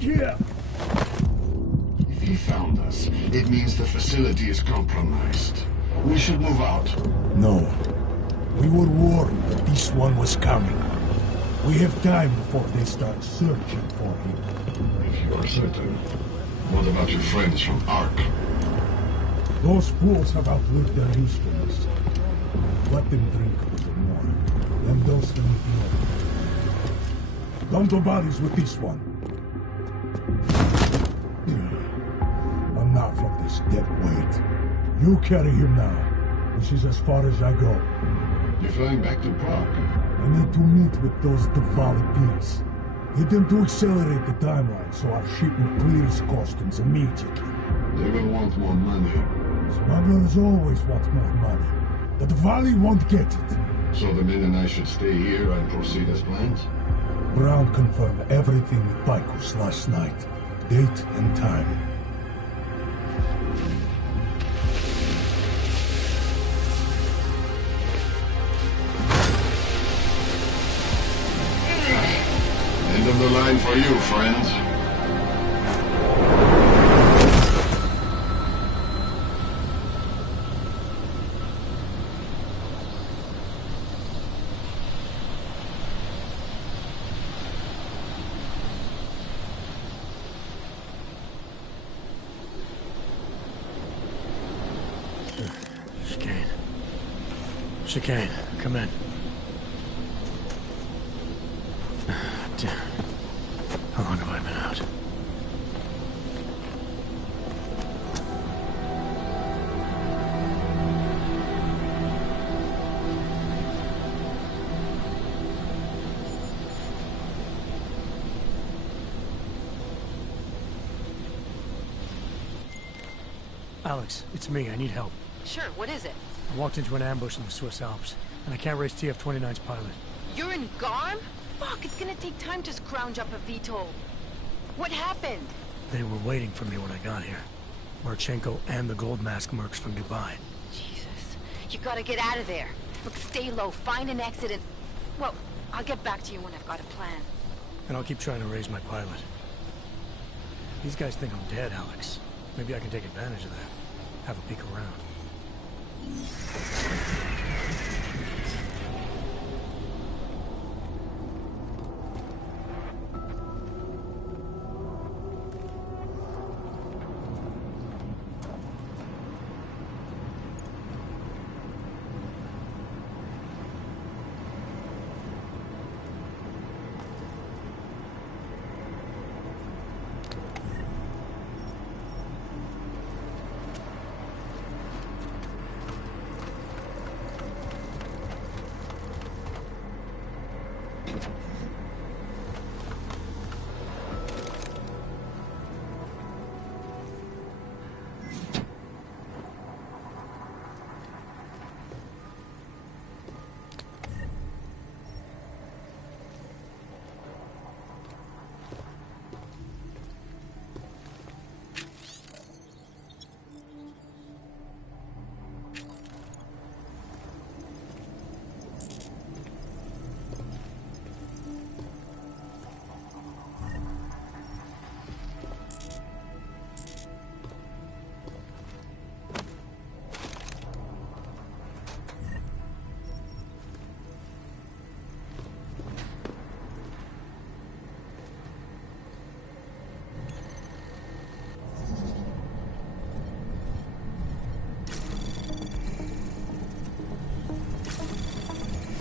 Yeah. If he found us, it means the facility is compromised. We should move out. No. We were warned that this one was coming. We have time before they start searching for him. If you are certain, what about your friends from Ark? Those fools have outlived their usefulness. Let them drink a little more, then dose them with more. Dump the bodies with this one. Enough of this dead weight. You carry him now. This is as far as I go. You're flying back to Prague? I need to meet with those Diwali peaks. Get them to accelerate the timeline so our shipment clears customs immediately. They will want more money. Smugglers always want more money. The Diwali won't get it. So the men and I should stay here and proceed as planned? Brown confirmed everything with Picos last night. Date and time. End of the line for you, friends. Chicane, come in. Damn. How long have I been out? Alex, it's me. I need help. Sure, what is it? I walked into an ambush in the Swiss Alps, and I can't raise TF-29's pilot. You're in Garm? Fuck, it's gonna take time to scrounge up a VTOL. What happened? They were waiting for me when I got here. Marchenko and the Gold Mask mercs from Dubai. Jesus, you gotta get out of there. Look, stay low, find an exit and... Well, I'll get back to you when I've got a plan. And I'll keep trying to raise my pilot. These guys think I'm dead, Alex. Maybe I can take advantage of that. Have a peek around.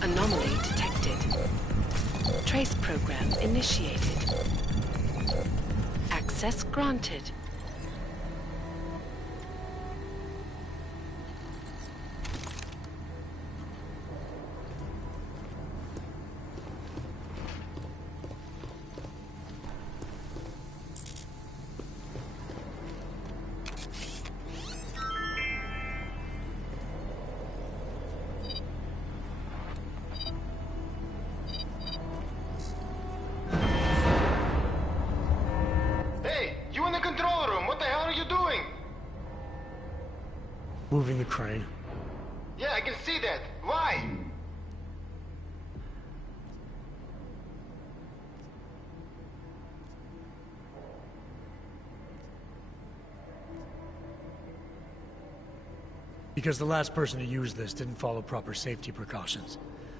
Anomaly detected. Trace program initiated. Access granted. Moving the crane. Yeah, I can see that. Why? Because the last person to use this didn't follow proper safety precautions.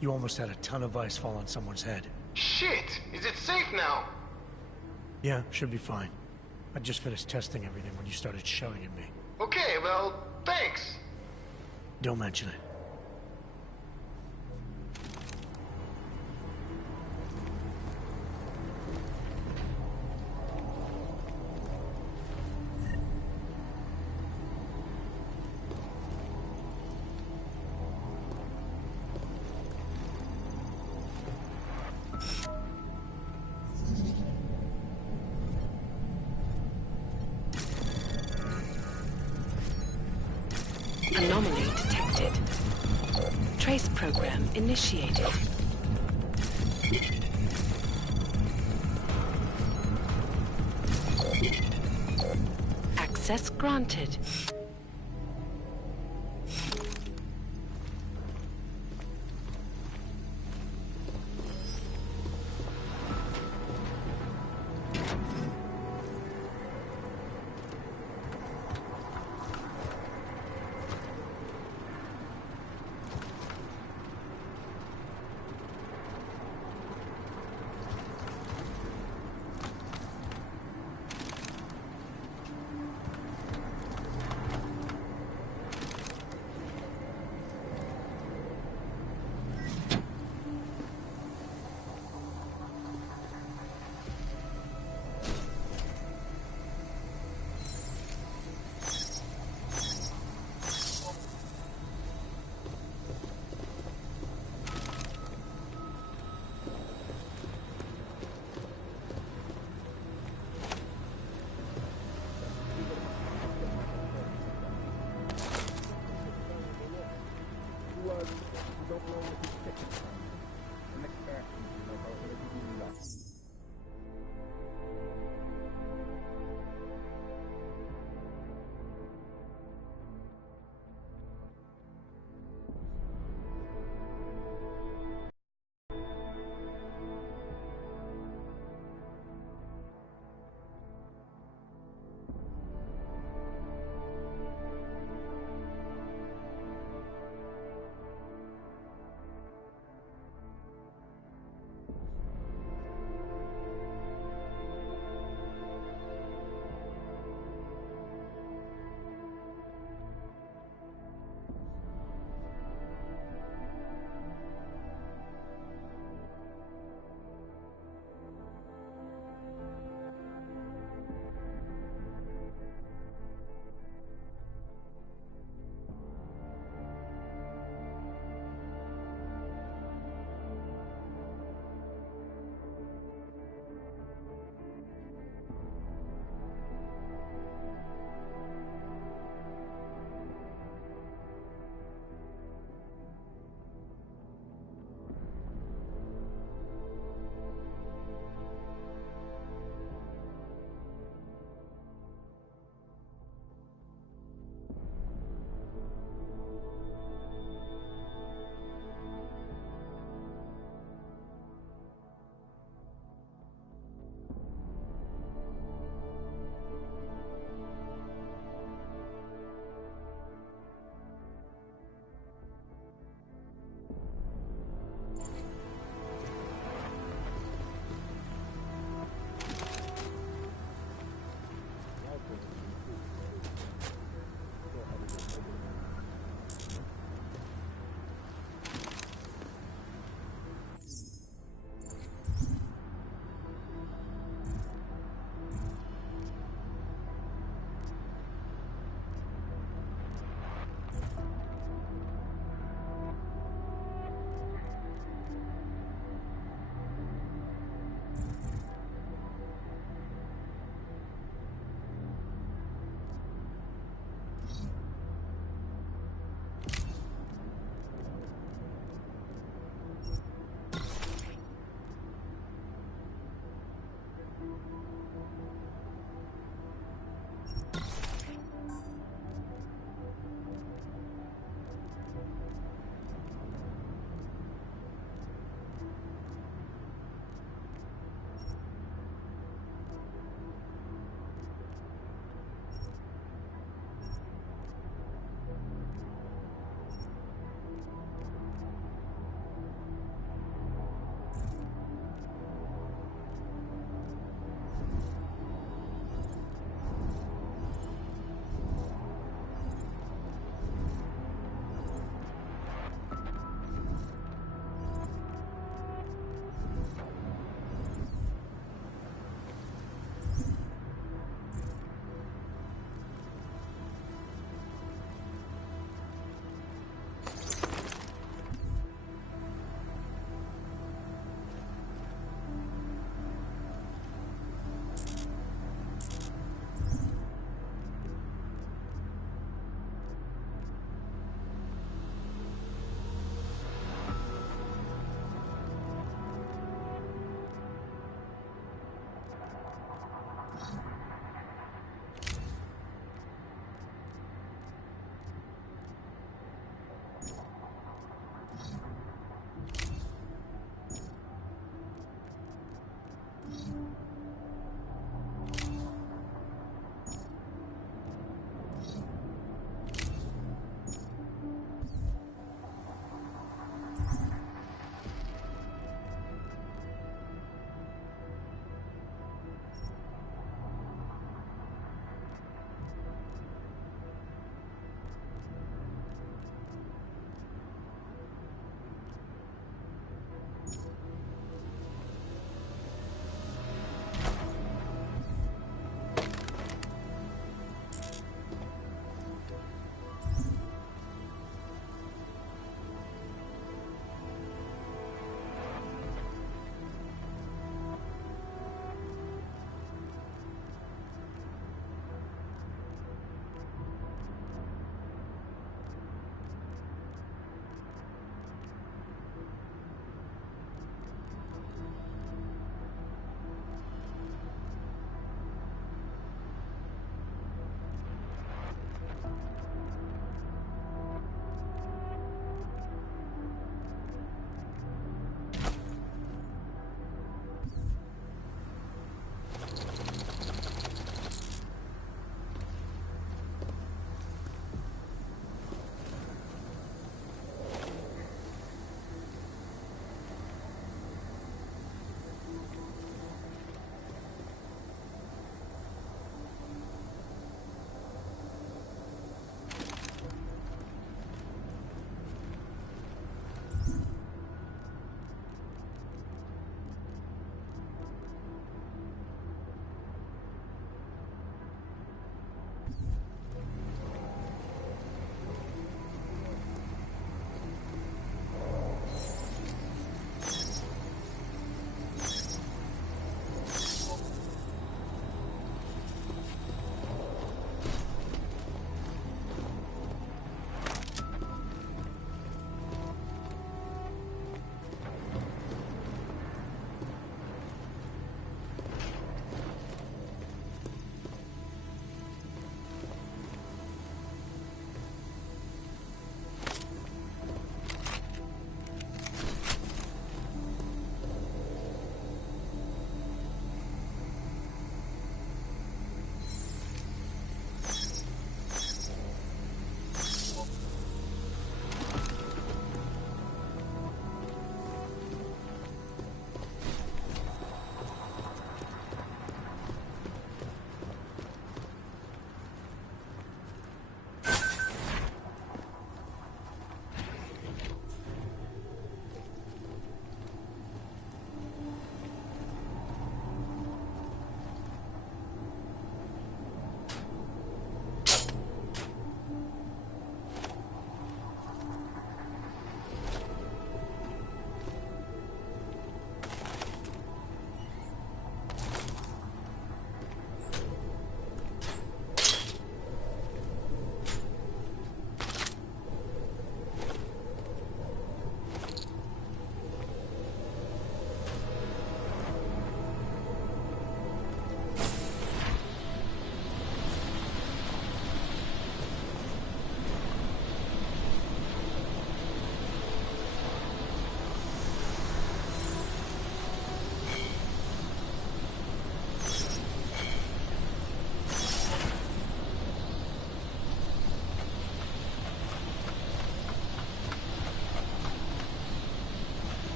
You almost had a ton of ice fall on someone's head. Shit! Is it safe now? Yeah, should be fine. I just finished testing everything when you started shouting at me. Okay, well, thanks. Don't mention it. Anomaly detected. Trace program initiated. Access granted.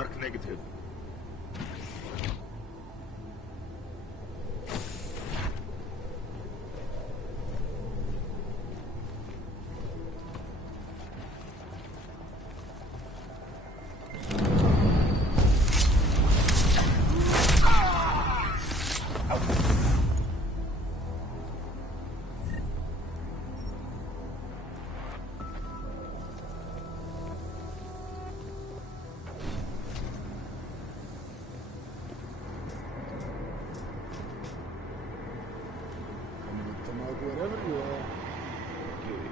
Mark negative. Whatever you are. Okay.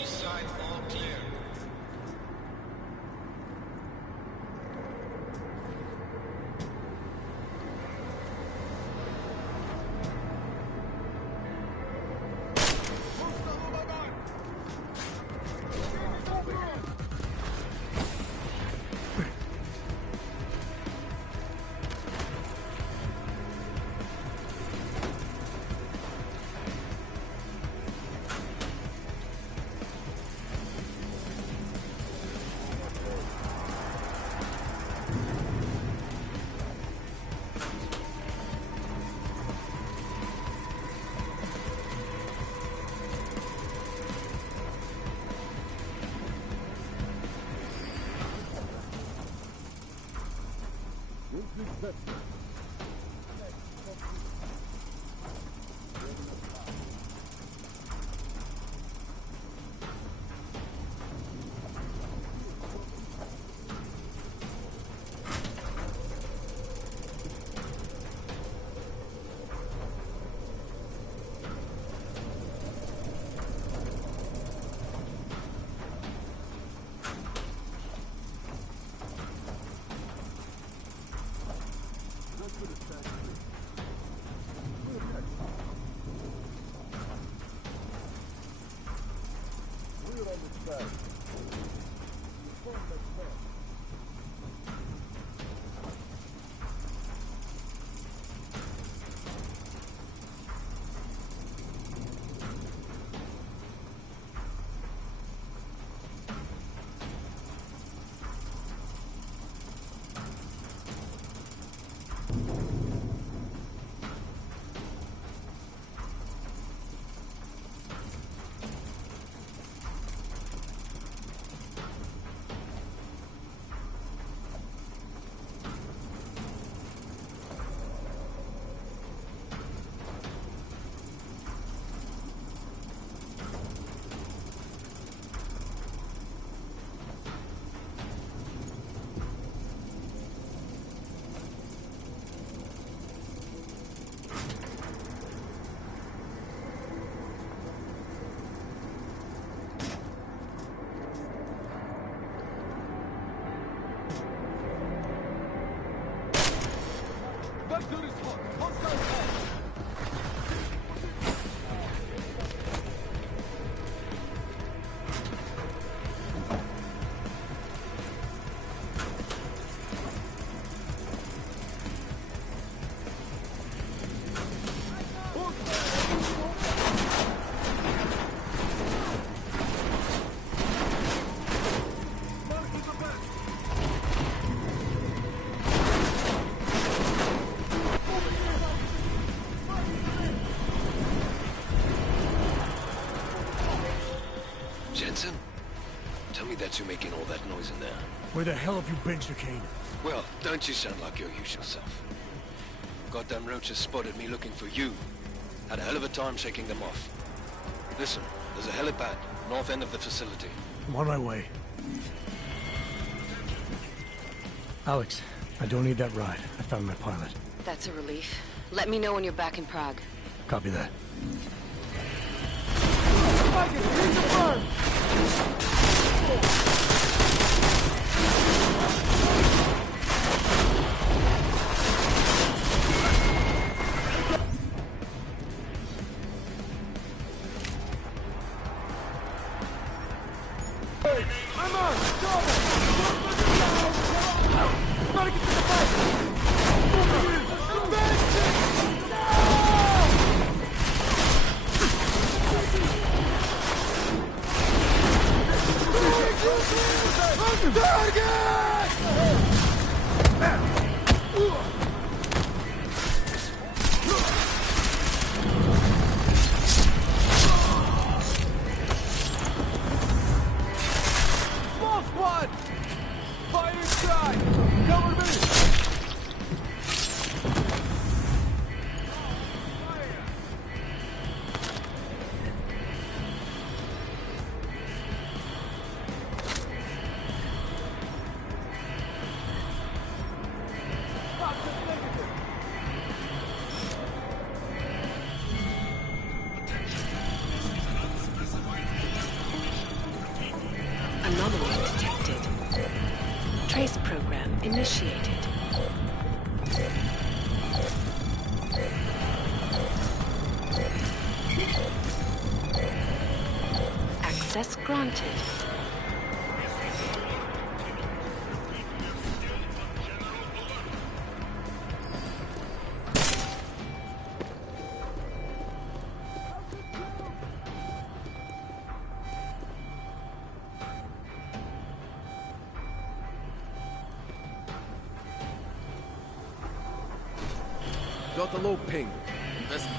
East side, all clear. Jensen? Tell me that you're making all that noise in there. Where the hell have you been, Chicane? Well, don't you sound like your usual self. Goddamn roaches spotted me looking for you. Had a hell of a time shaking them off. Listen, there's a helipad, north end of the facility. I'm on my way. Alex, I don't need that ride. I found my pilot. That's a relief. Let me know when you're back in Prague. Copy that. Anomaly detected. Trace program initiated. Access granted. Got the low ping. Investigate.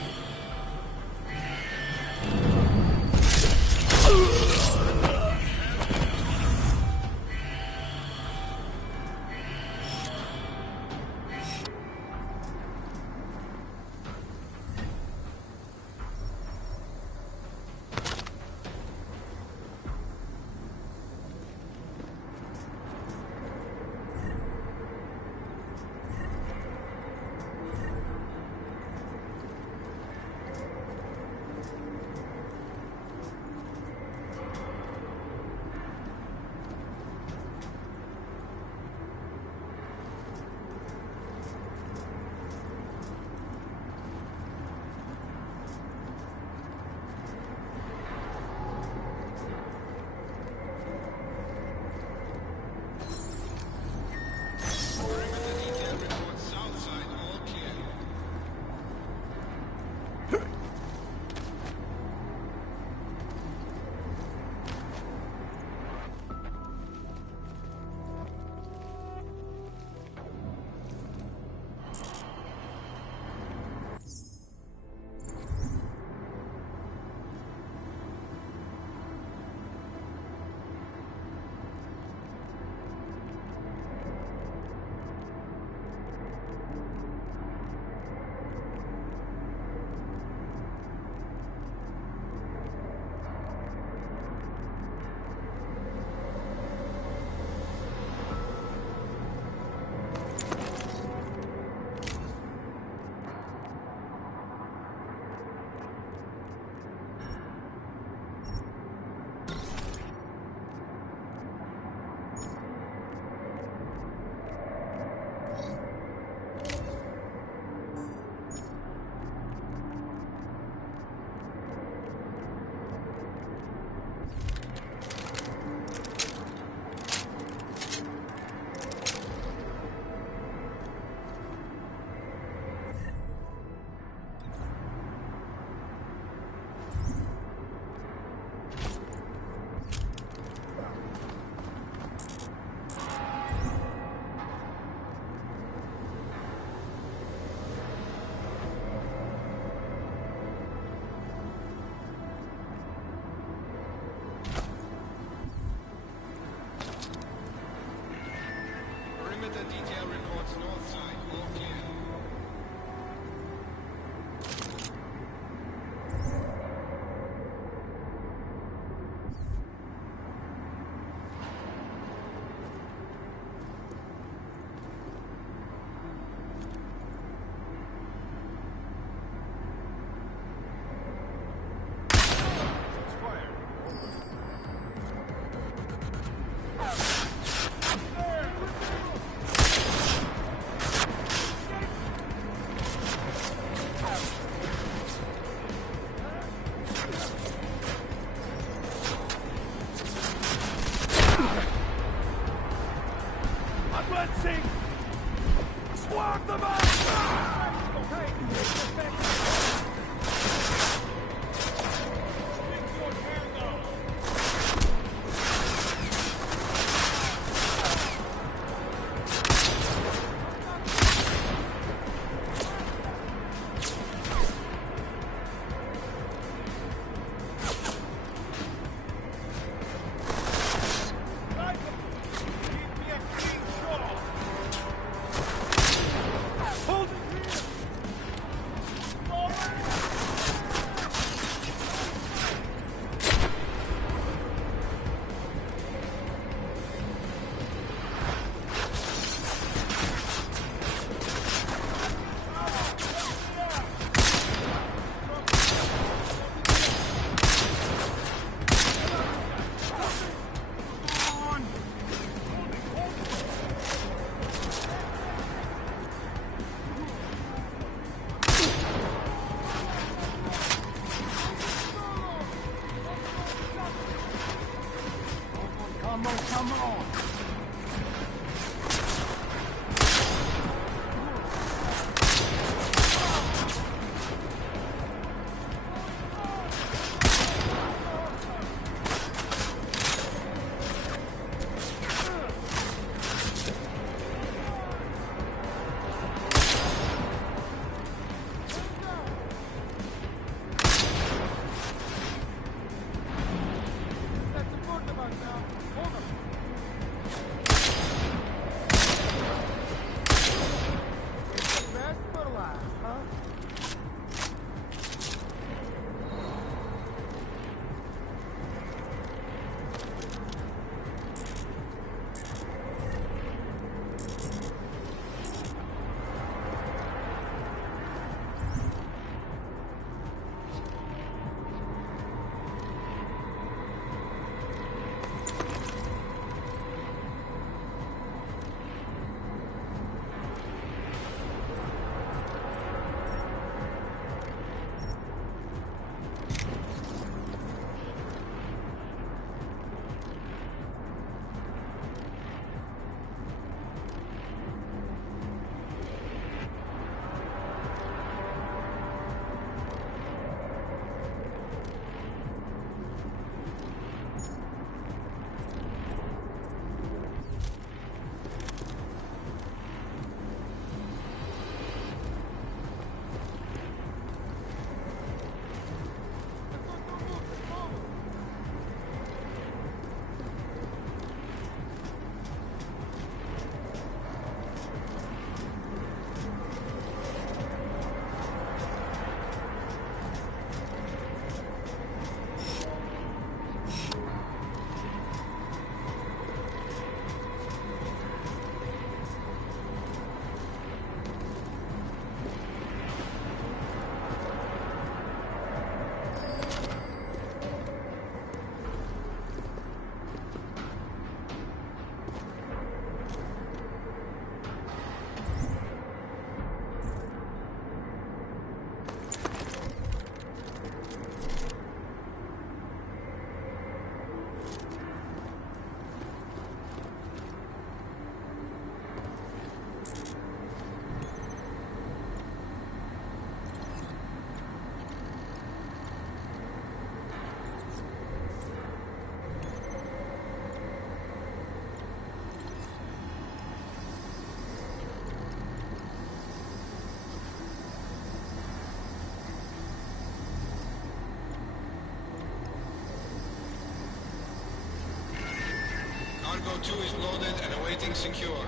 Cargo 2 is loaded and awaiting secure.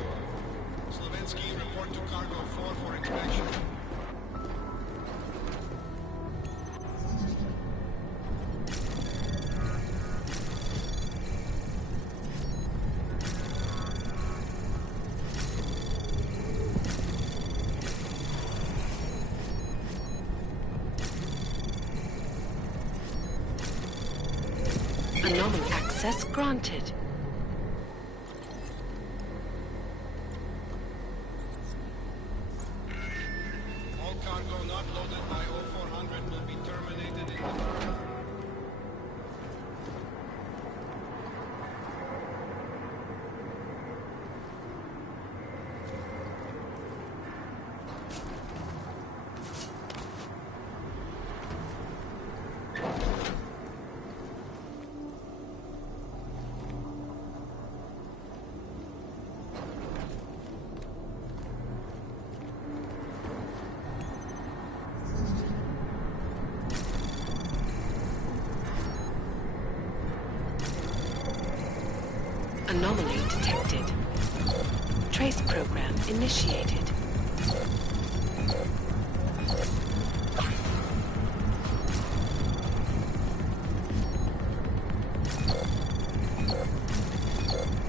Slovensky, report to Cargo 4 for inspection. Anomaly access granted. All cargo not loaded by 0400 will be terminated in the terminal. Anomaly detected. Trace program initiated.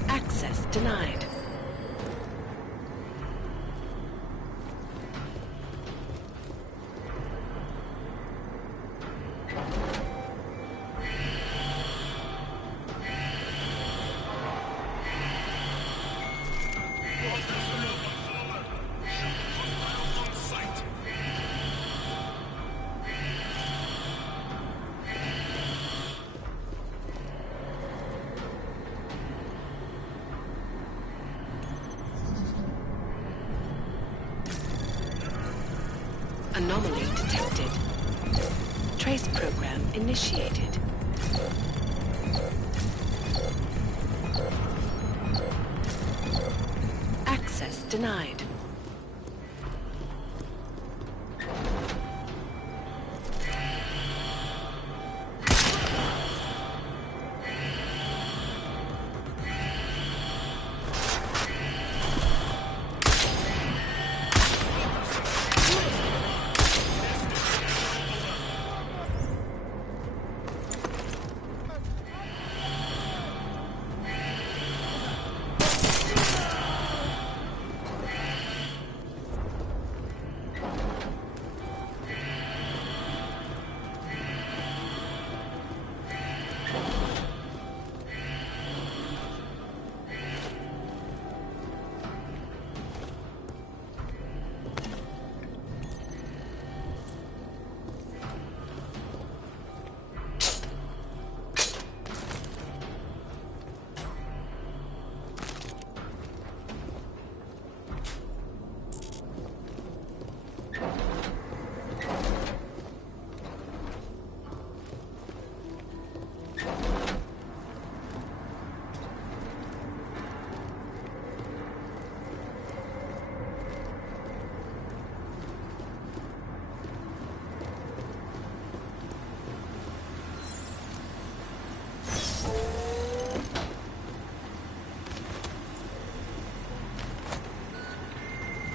Access denied. Anomaly detected. Trace program initiated. Access denied.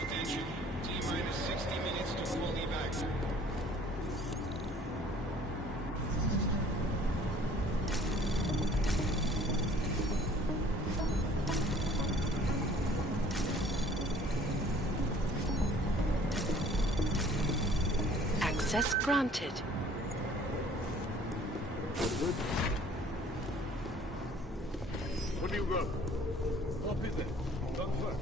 Attention. T-minus 60 minutes to full evac. Access granted. What do you got? Copy that. Confirm.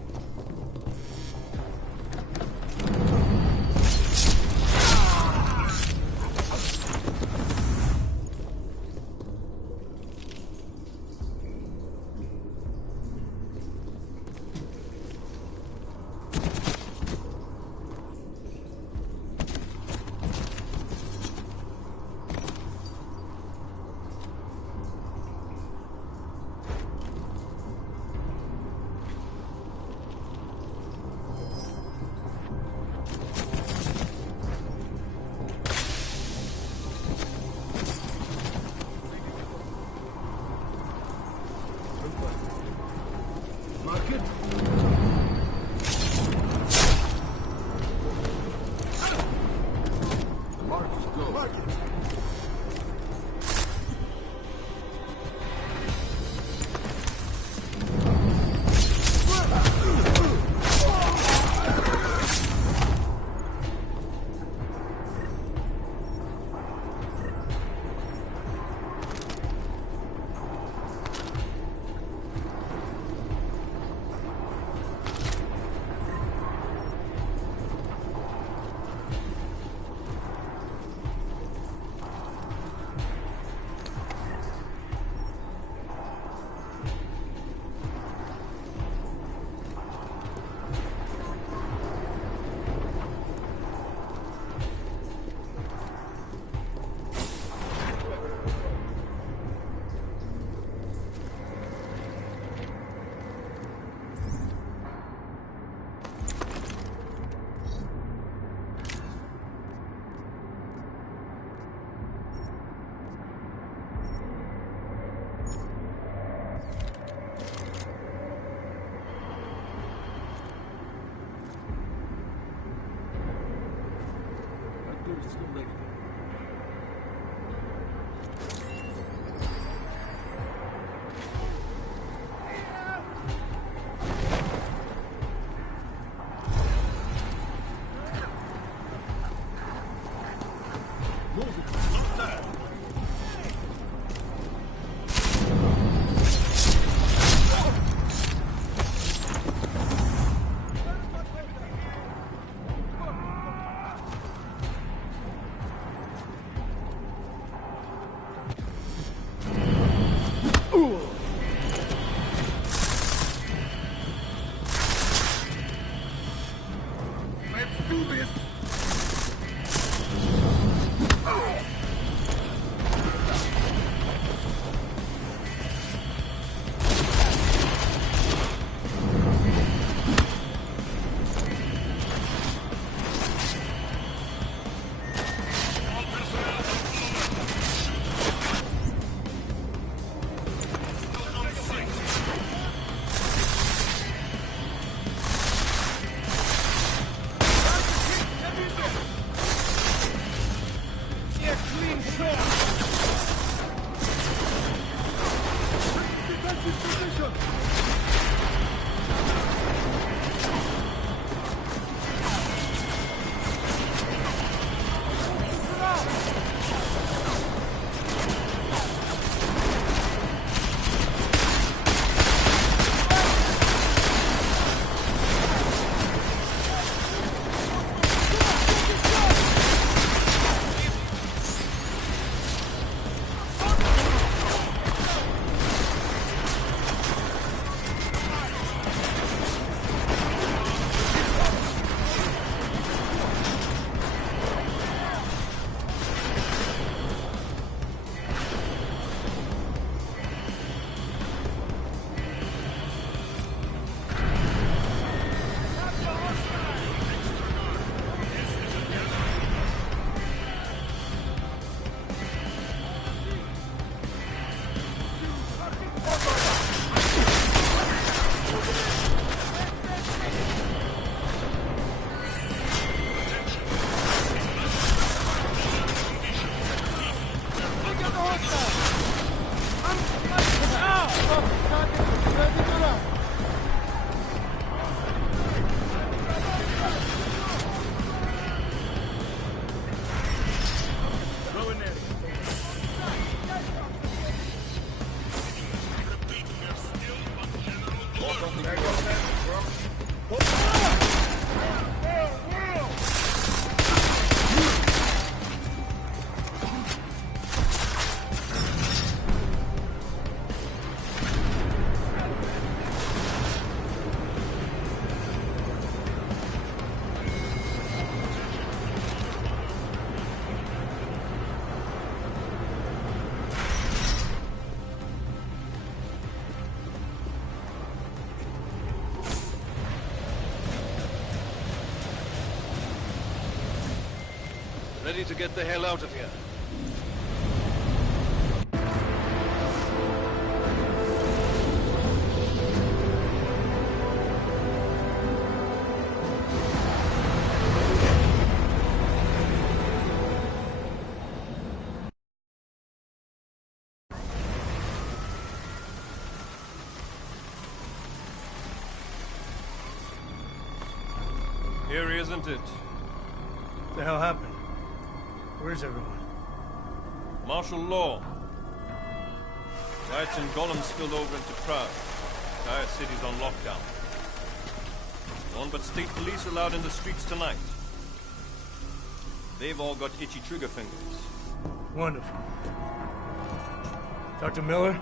Ready to get the hell out of here. Here, isn't it? What the hell happened? Where's everyone? Martial law. Riots in Gollum spilled over into Prague. Entire city's on lockdown. None but state police allowed in the streets tonight. They've all got itchy trigger fingers. Wonderful. Dr. Miller?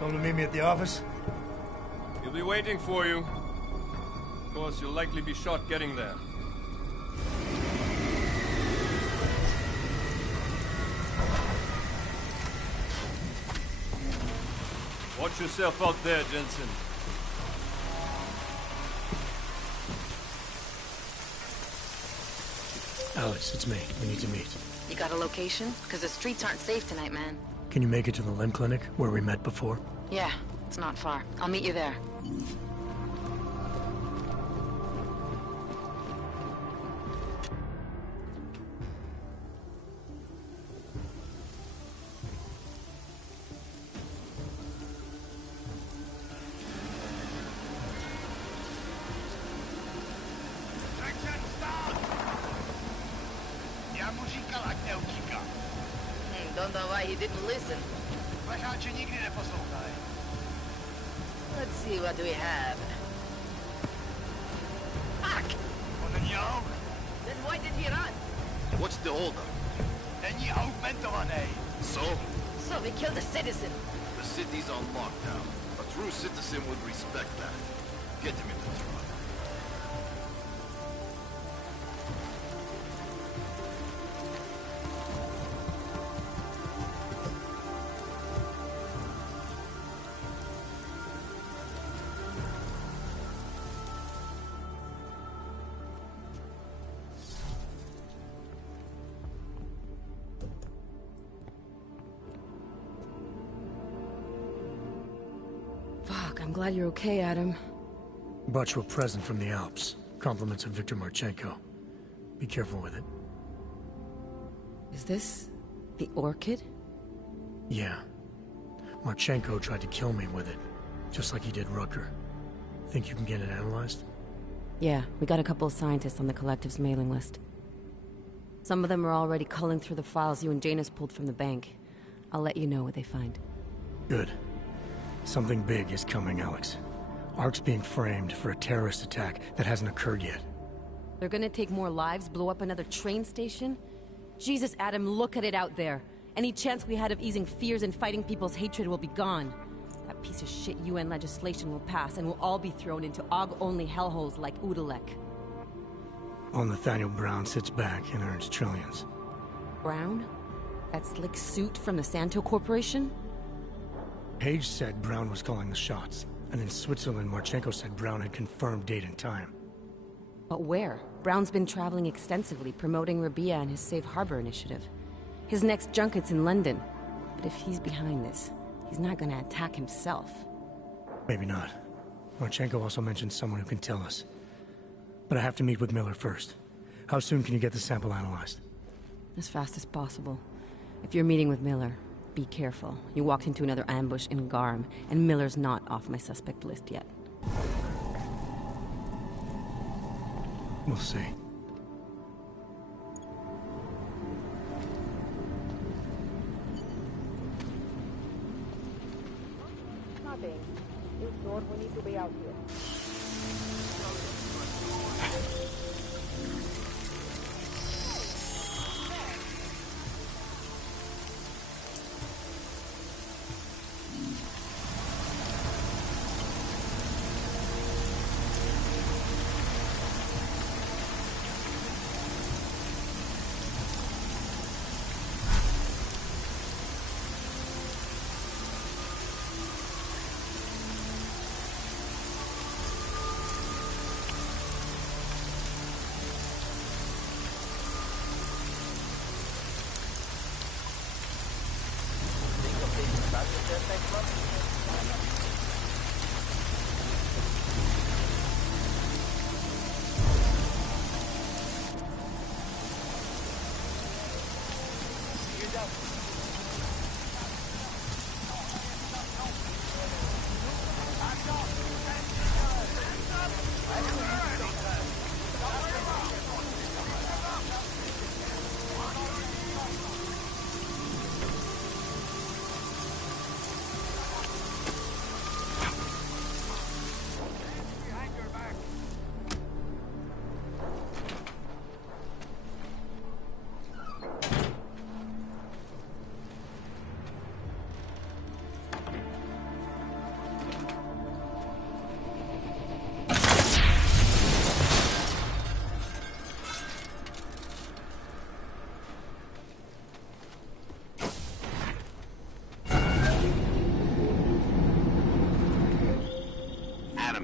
Told him to meet me at the office? He'll be waiting for you. Of course, you'll likely be shot getting there. Watch yourself out there, Jensen. Alex, it's me. We need to meet. You got a location? Because the streets aren't safe tonight, man. Can you make it to the limb clinic, where we met before? Yeah, it's not far. I'll meet you there. Don't know why he didn't listen. Let's see what we have. Fuck! Then why did he run? What's the holdup? So? So we killed a citizen. The city's on lockdown. A true citizen would respect that. Get him in the truck. Fuck, I'm glad you're okay, Adam. Brought you a present from the Alps. Compliments of Victor Marchenko. Be careful with it. Is this the orchid? Yeah. Marchenko tried to kill me with it, just like he did Rucker. Think you can get it analyzed? Yeah, we got a couple of scientists on the collective's mailing list. Some of them are already culling through the files you and Janus pulled from the bank. I'll let you know what they find. Good. Something big is coming, Alex. Ark's being framed for a terrorist attack that hasn't occurred yet. They're gonna take more lives, blow up another train station? Jesus, Adam, look at it out there. Any chance we had of easing fears and fighting people's hatred will be gone. That piece of shit UN legislation will pass, and we'll all be thrown into AUG-only hellholes like Udalek. All Nathaniel Brown sits back and earns trillions. Brown? That slick suit from the Santo Corporation? Page said Brown was calling the shots, and in Switzerland, Marchenko said Brown had confirmed date and time. But where? Brown's been traveling extensively, promoting Rabia and his Safe Harbor initiative. His next junket's in London. But if he's behind this, he's not gonna attack himself. Maybe not. Marchenko also mentioned someone who can tell us. But I have to meet with Miller first. How soon can you get the sample analyzed? As fast as possible. If you're meeting with Miller, be careful. You walked into another ambush in Garm, and Miller's not off my suspect list yet. We'll see. Nothing. It's short, we need to be out here.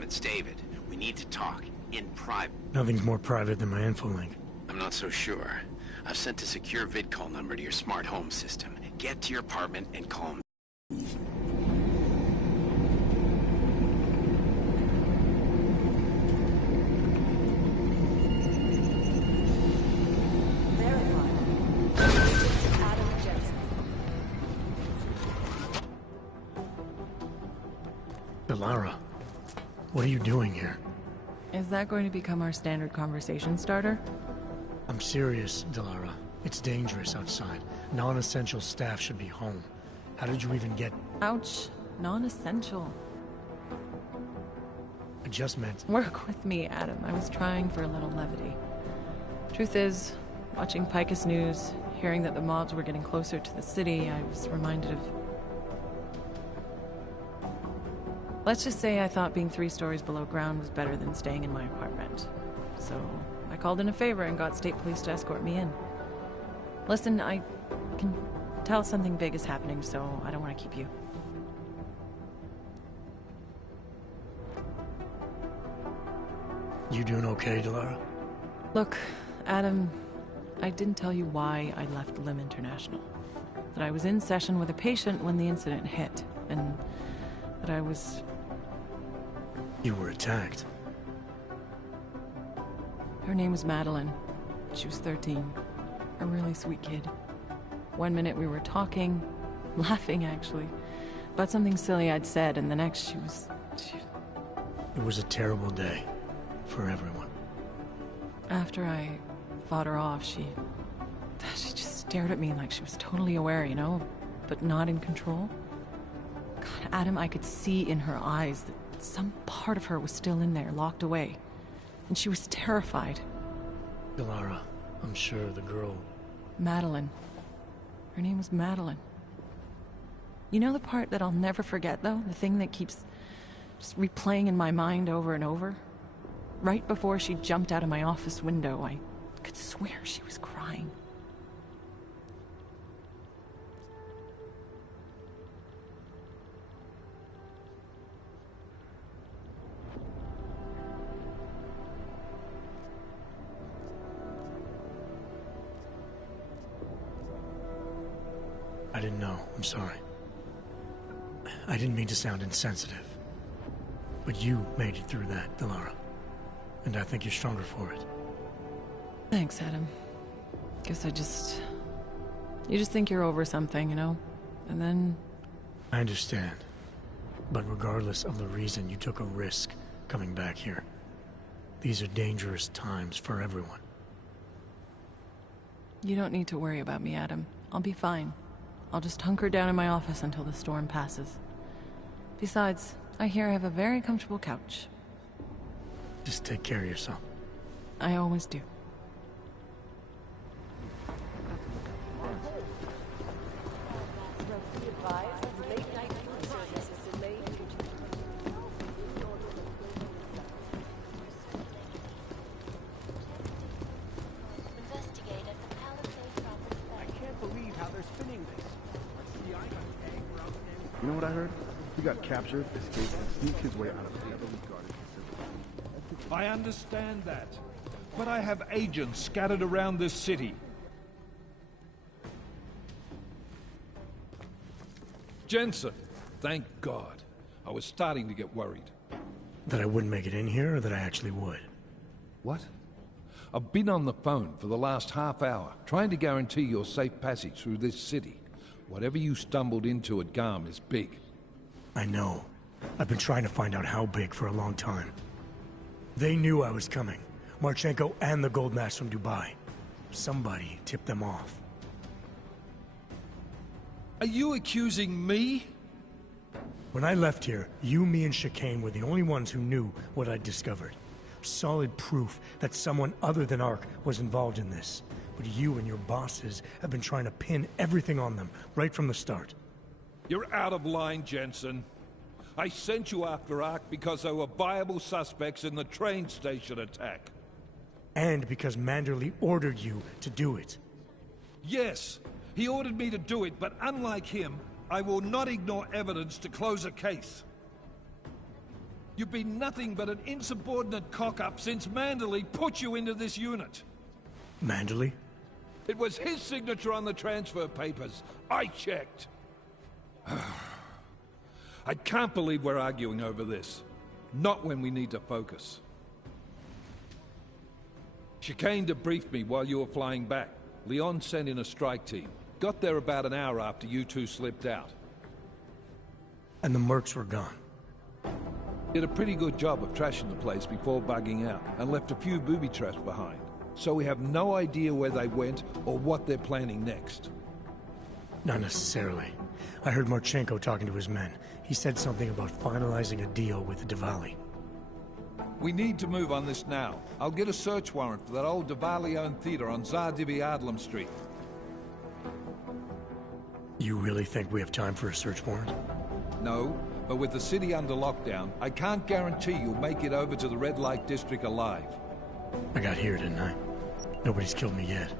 It's David. We need to talk. In private. Nothing's more private than my info-link. I'm not so sure. I've sent a secure vid-call number to your smart home system. Get to your apartment and call me. Delara, what are you doing here? Is that going to become our standard conversation starter? I'm serious, Delara. It's dangerous outside. Non-essential staff should be home. How did you even get... Ouch. Non-essential. I just meant... Work with me, Adam. I was trying for a little levity. Truth is, watching Picus News, hearing that the mobs were getting closer to the city, I was reminded of... Let's just say I thought being 3 stories below ground was better than staying in my apartment. So, I called in a favor and got state police to escort me in. Listen, I can tell something big is happening, so I don't want to keep you. You doing okay, Delara? Look, Adam, I didn't tell you why I left Lim International. That I was in session with a patient when the incident hit, and that I was... You were attacked. Her name was Madeline. She was 13. A really sweet kid. One minute we were talking, laughing actually, about something silly I'd said, and the next she was... It was a terrible day. For everyone. After I fought her off, she just stared at me like she was totally aware, you know, but not in control. God, Adam, I could see in her eyes that some part of her was still in there, locked away. And she was terrified. Delara, I'm sure the girl... Madeline. Her name was Madeline. You know the part that I'll never forget, though? The thing that keeps just replaying in my mind over and over? Right before she jumped out of my office window, I could swear she was crying. I didn't know. I'm sorry. I didn't mean to sound insensitive. But you made it through that, Delara. And I think you're stronger for it. Thanks, Adam. Guess you just think you're over something, you know? And then... I understand. But regardless of the reason, you took a risk coming back here. These are dangerous times for everyone. You don't need to worry about me, Adam. I'll be fine. I'll just hunker down in my office until the storm passes. Besides, I hear I have a very comfortable couch. Just take care of yourself. I always do. You know what I heard? He got captured, escaped, and sneaked his way out of the heavily guarded facility. I understand that, but I have agents scattered around this city. Jensen, thank God. I was starting to get worried. That I wouldn't make it in here, or that I actually would? What? I've been on the phone for the last half hour, trying to guarantee your safe passage through this city. Whatever you stumbled into at Garm is big. I know. I've been trying to find out how big for a long time. They knew I was coming. Marchenko and the gold mask from Dubai. Somebody tipped them off. Are you accusing me? When I left here, you, me, and Chicane were the only ones who knew what I'd discovered. Solid proof that someone other than Ark was involved in this. But you and your bosses have been trying to pin everything on them, right from the start. You're out of line, Jensen. I sent you after Ark because there were viable suspects in the train station attack. And because Manderley ordered you to do it. Yes, he ordered me to do it, but unlike him, I will not ignore evidence to close a case. You've been nothing but an insubordinate cock-up since Manderley put you into this unit. Manderley? It was his signature on the transfer papers. I checked. I can't believe we're arguing over this. Not when we need to focus. Chicane debriefed me while you were flying back. Leon sent in a strike team. Got there about an hour after you two slipped out. And the mercs were gone. Did a pretty good job of trashing the place before bugging out, and left a few booby traps behind. so we have no idea where they went or what they're planning next. Not necessarily. I heard Marchenko talking to his men. He said something about finalizing a deal with the Diwali. We need to move on this now. I'll get a search warrant for that old Diwali-owned theater on Tsar Adlam Street. You really think we have time for a search warrant? No, but with the city under lockdown, I can't guarantee you'll make it over to the red light district alive. I got here, didn't I? Nobody's killed me yet.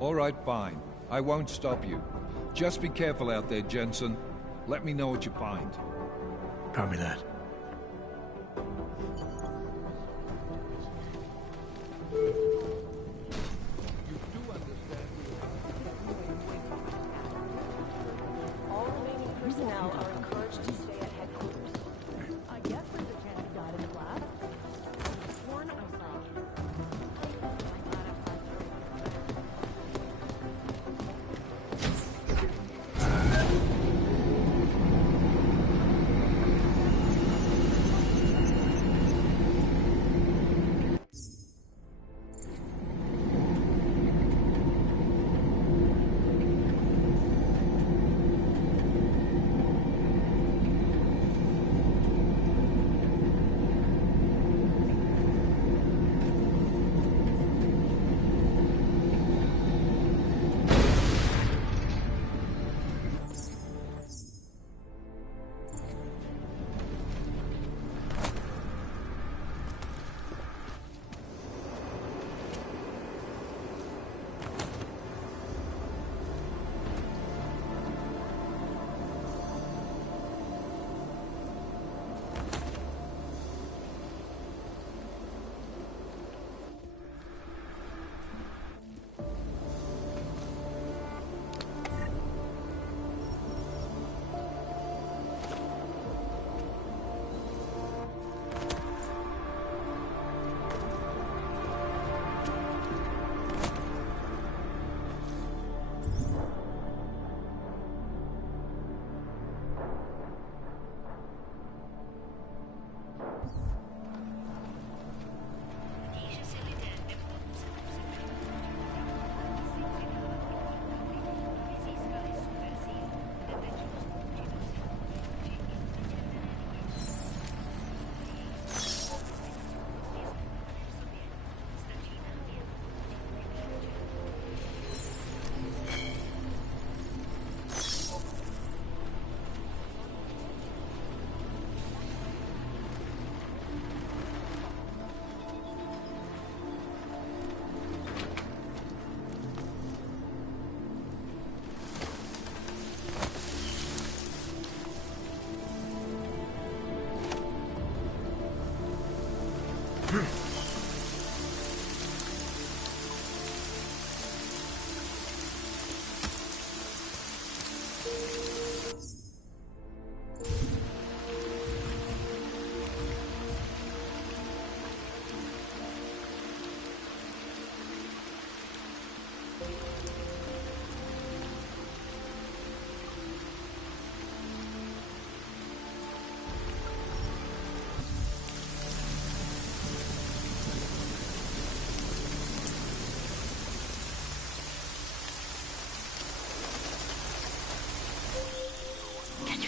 All right, fine. I won't stop you. Just be careful out there, Jensen. Let me know what you find. Copy that. All remaining personnel are encouraged to stay at headquarters. I guess there's a chance he died in the blast. Sworn I saw.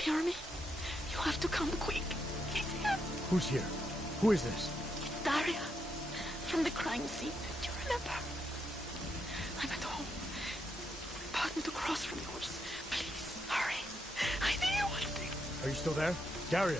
Hear me? You have to come quick. He's here. Who's here? Who is this? It's Daria. From the crime scene. Do you remember? I'm at home. Apartment across from yours. Please, hurry. I need you one thing. Are you still there? Daria!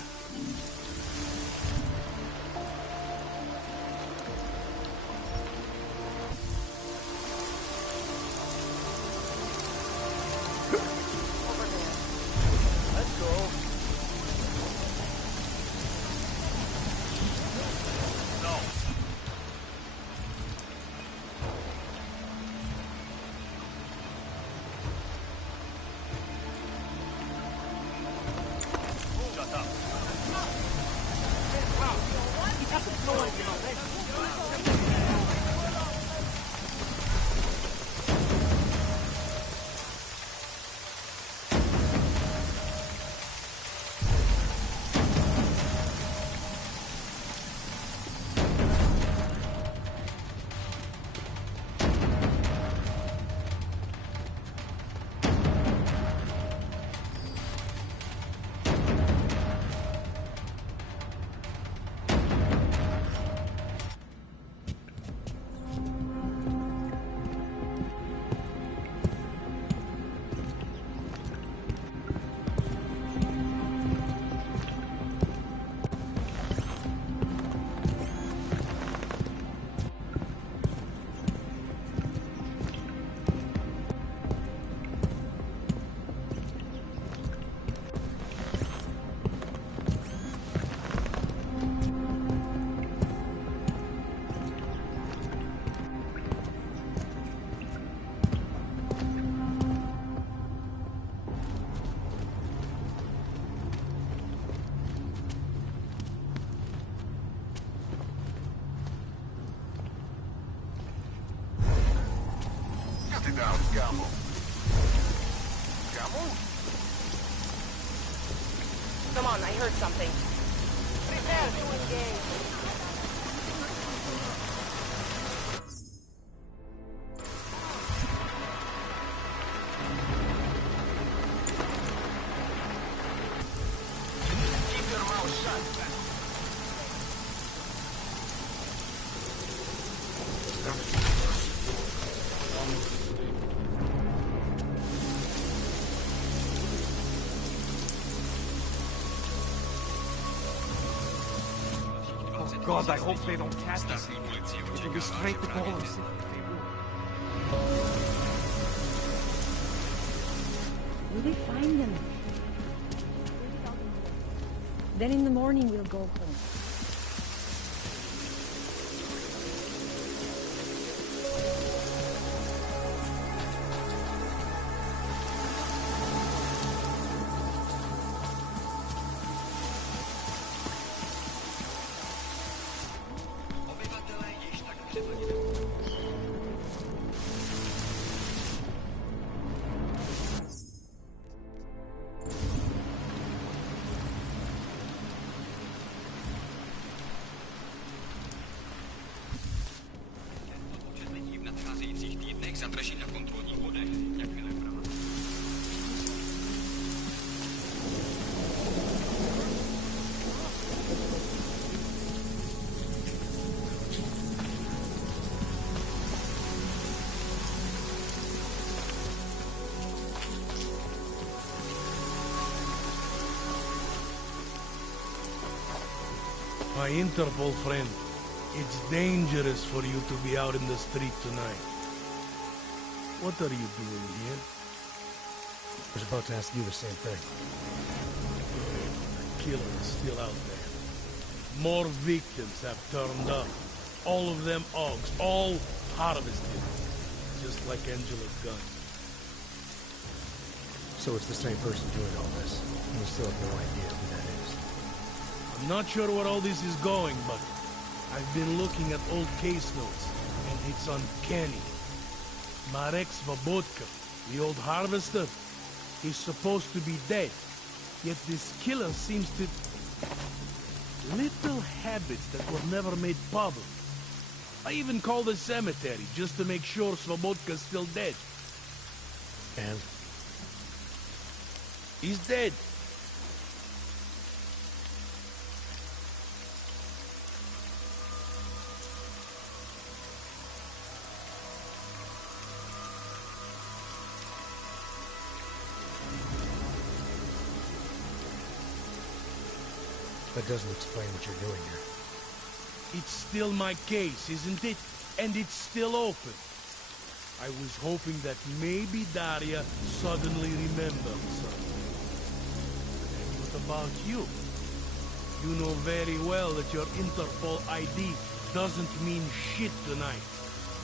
down, Camel. Camel? Come on, I heard something. Prepare to engage. Keep your mouth shut. Oh God, I hope they don't catch us. It will be straight to Poland. Will they find them? Then in the morning we'll go home. My Interpol friend, it's dangerous for you to be out in the street tonight. What are you doing here? I was about to ask you the same thing. The killer is still out there. More victims have turned up. All of them Augs, all harvested. Just like Angela's gun. So it's the same person doing all this, and we still have no idea who that is. I'm not sure where all this is going, but I've been looking at old case notes, and it's uncanny. Marek Svobotka, the old harvester, he's supposed to be dead, yet this killer seems to... Little habits that were never made public. I even called the cemetery just to make sure Svobodka's still dead. And? He's dead. That doesn't explain what you're doing here. It's still my case, isn't it? And it's still open. I was hoping that maybe Daria suddenly remembered something. And what about you? You know very well that your Interpol ID doesn't mean shit tonight.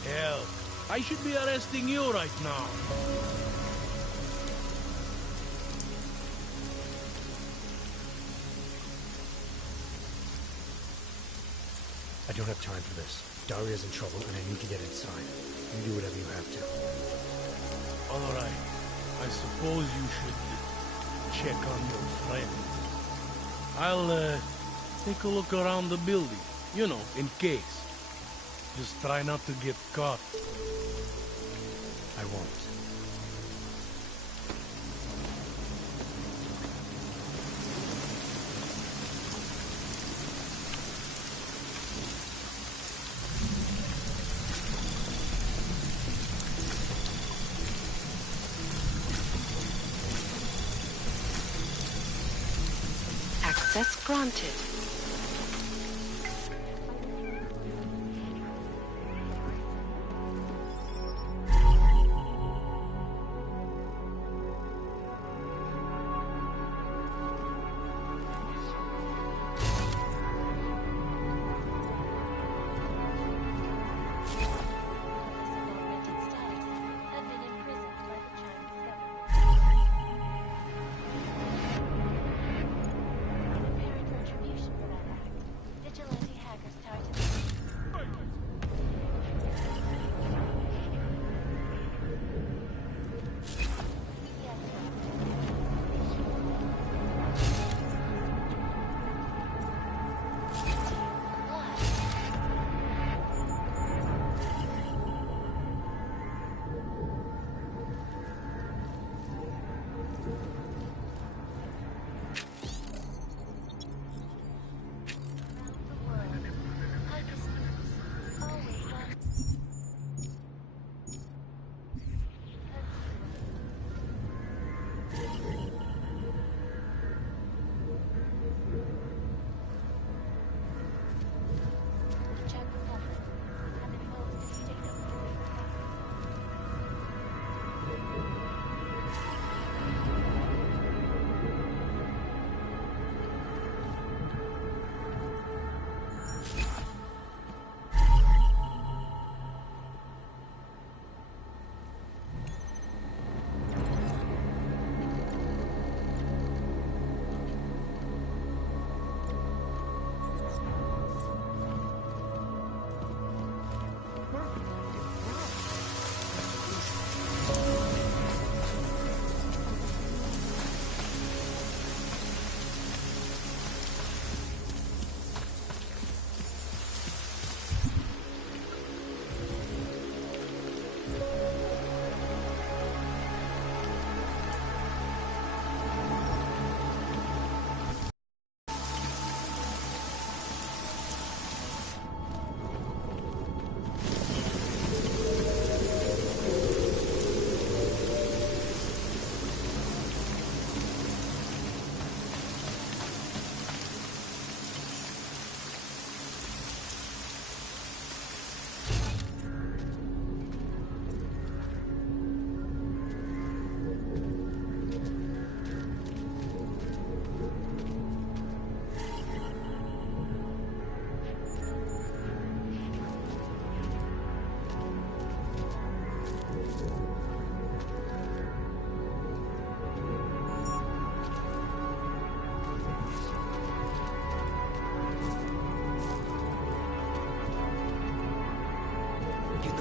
Hell, I should be arresting you right now. I don't have time for this. Daria's in trouble, and I need to get inside. You do whatever you have to. All right. I suppose you should check on your friend. I'll, take a look around the building. You know, in case. Just try not to get caught. I won't. Access granted. Contribution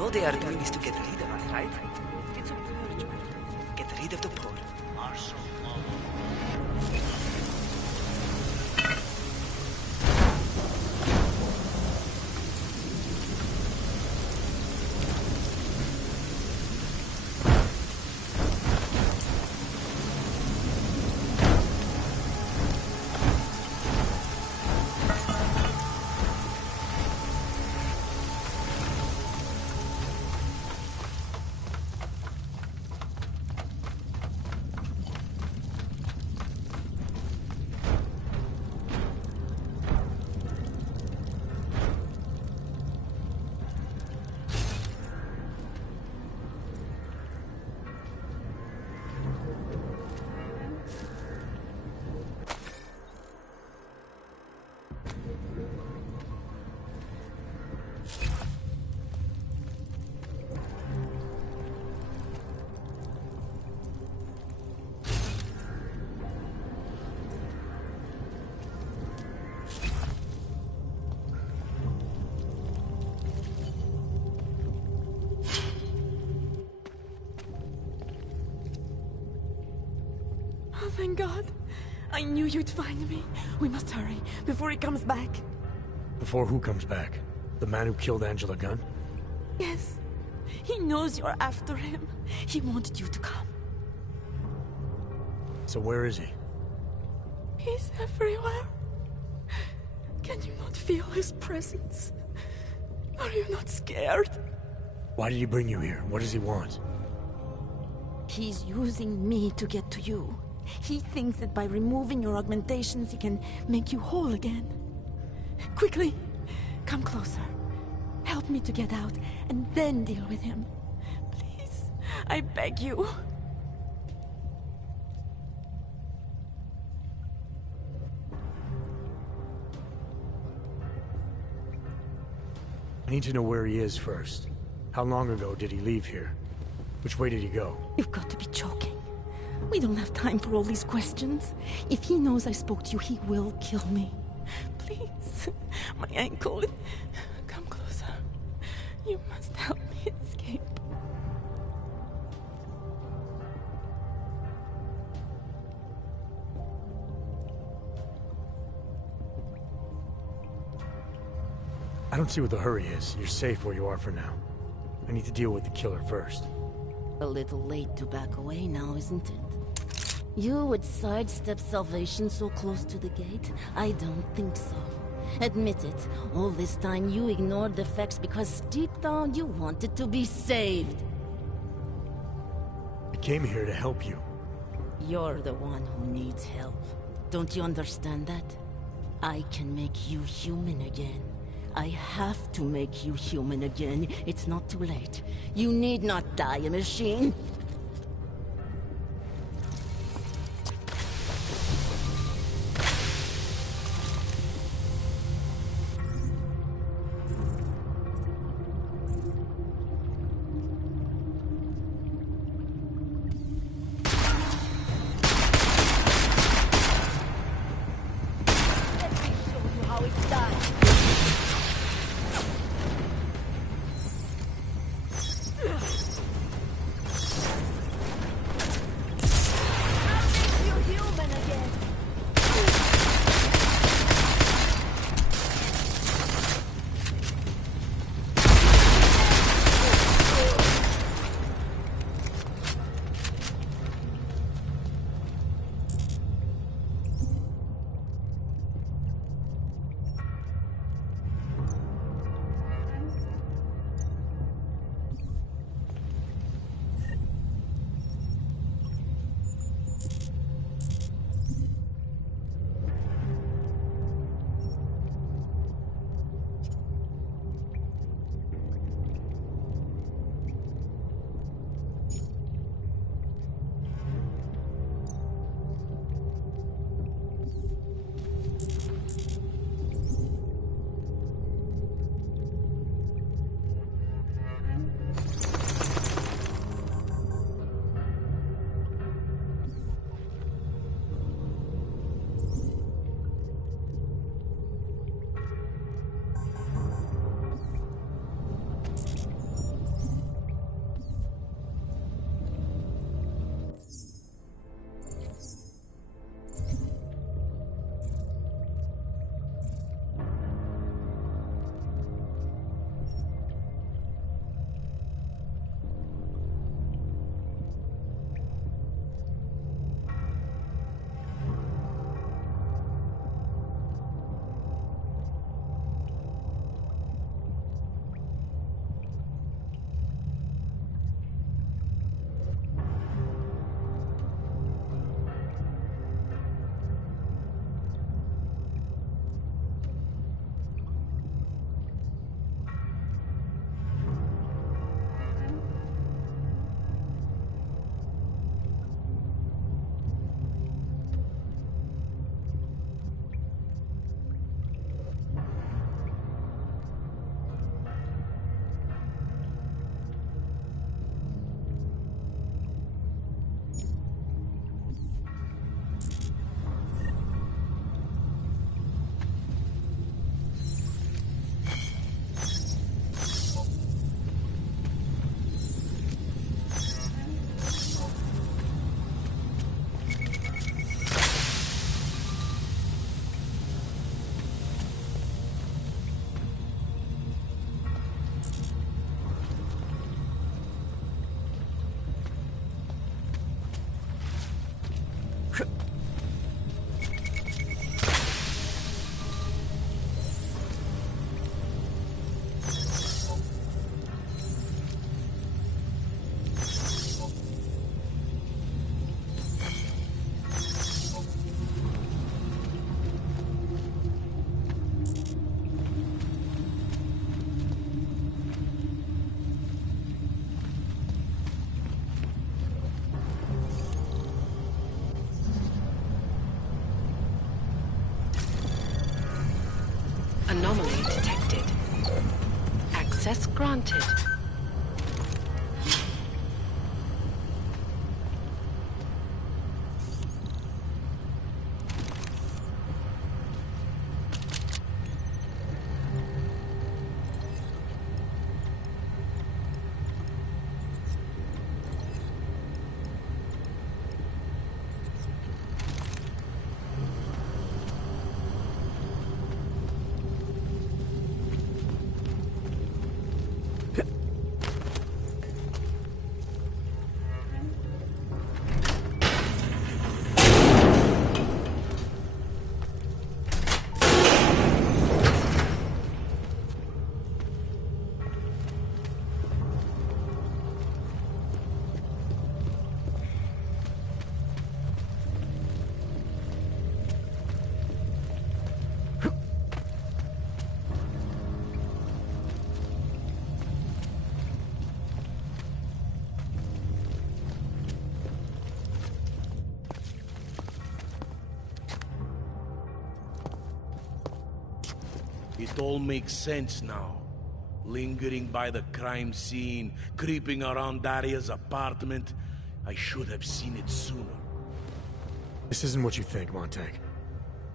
All they are doing is to get rid of us, right? It's a purge. Get rid of the poor. Oh, thank God. I knew you'd find me. We must hurry, before he comes back. Before who comes back? The man who killed Angela Gunn? Yes. He knows you're after him. He wanted you to come. So where is he? He's everywhere. Can you not feel his presence? Are you not scared? Why did he bring you here? What does he want? He's using me to get to you. He thinks that by removing your augmentations, he can make you whole again. Quickly, come closer. Help me to get out, and then deal with him. Please, I beg you. I need to know where he is first. How long ago did he leave here? Which way did he go? You've got to be joking. We don't have time for all these questions. If he knows I spoke to you, he will kill me. Please, my ankle. Come closer. You must help me escape. I don't see what the hurry is. You're safe where you are for now. I need to deal with the killer first. A little late to back away now, isn't it? You would sidestep salvation so close to the gate? I don't think so. Admit it, all this time you ignored the facts because deep down you wanted to be saved. I came here to help you. You're the one who needs help. Don't you understand that? I can make you human again. I have to make you human again. It's not too late. You need not die, machine. Granted. It all makes sense now. Lingering by the crime scene, creeping around Daria's apartment. I should have seen it sooner. This isn't what you think, Montag.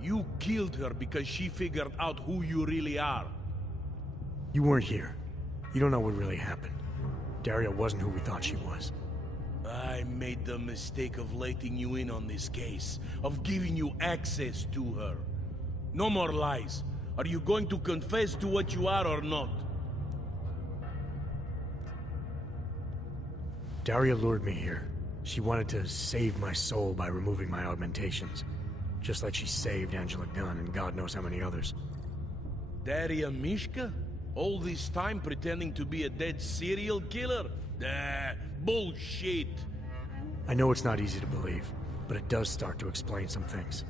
You killed her because she figured out who you really are. You weren't here. You don't know what really happened. Daria wasn't who we thought she was. I made the mistake of letting you in on this case, of giving you access to her. No more lies. Are you going to confess to what you are or not? Daria lured me here. She wanted to save my soul by removing my augmentations. Just like she saved Angela Gunn and God knows how many others. Daria Mishka? All this time pretending to be a dead serial killer? Bullshit! I know it's not easy to believe, but it does start to explain some things.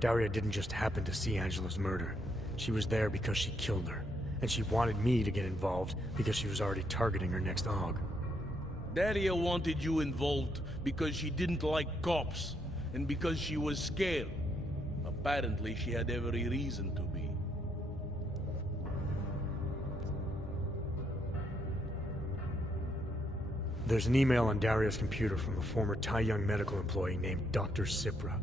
Daria didn't just happen to see Angela's murder. She was there because she killed her, and she wanted me to get involved because she was already targeting her next AUG. Daria wanted you involved because she didn't like cops, and because she was scared. Apparently, she had every reason to be. There's an email on Daria's computer from a former Tai Young medical employee named Dr. Cipra.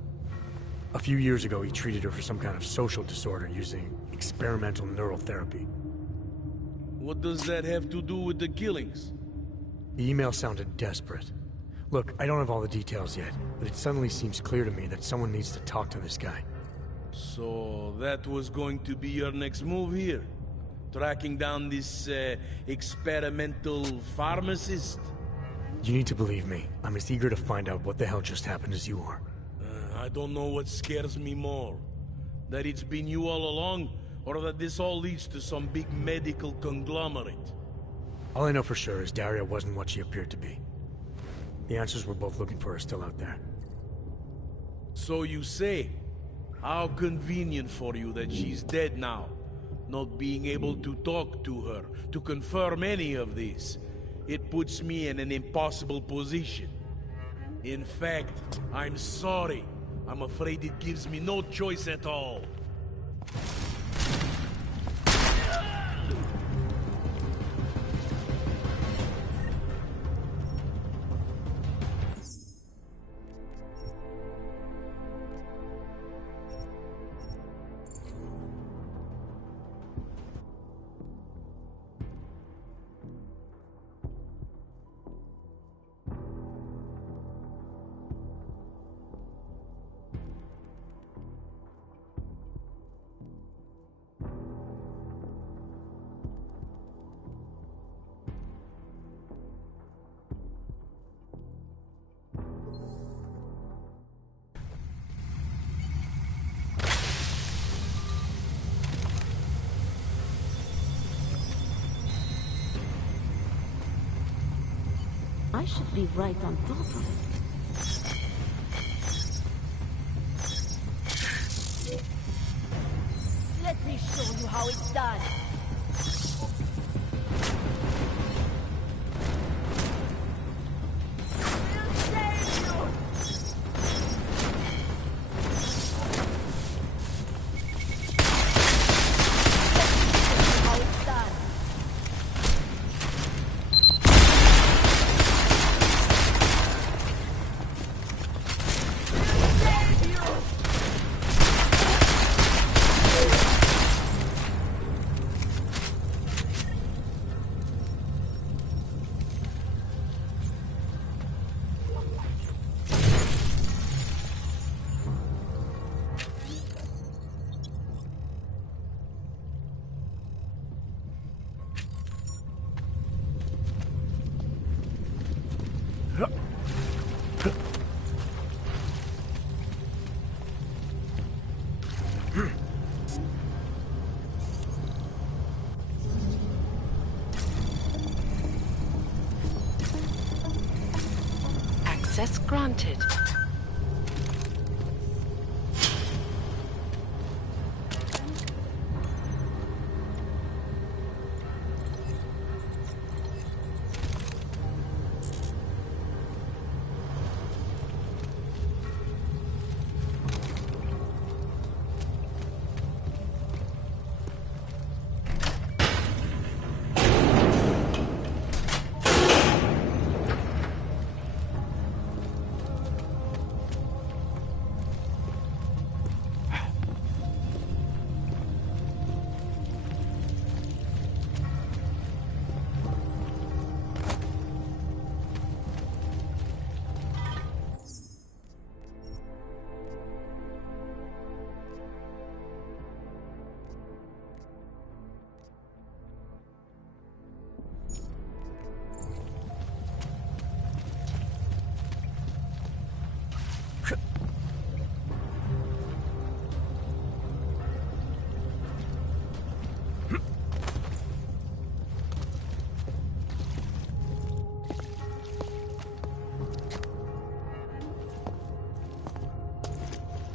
A few years ago, he treated her for some kind of social disorder using experimental neural therapy. What does that have to do with the killings? The email sounded desperate. Look, I don't have all the details yet, but it suddenly seems clear to me that someone needs to talk to this guy. So that was going to be your next move here? Tracking down this, experimental pharmacist? You need to believe me. I'm as eager to find out what the hell just happened as you are. I don't know what scares me more. That it's been you all along, or that this all leads to some big medical conglomerate. All I know for sure is Daria wasn't what she appeared to be. The answers we're both looking for are still out there. So you say? How convenient for you that she's dead now. Not being able to talk to her, to confirm any of this. It puts me in an impossible position. In fact, I'm sorry. I'm afraid it gives me no choice at all. I should be right on top of it. Let me show you how it's done. Access granted.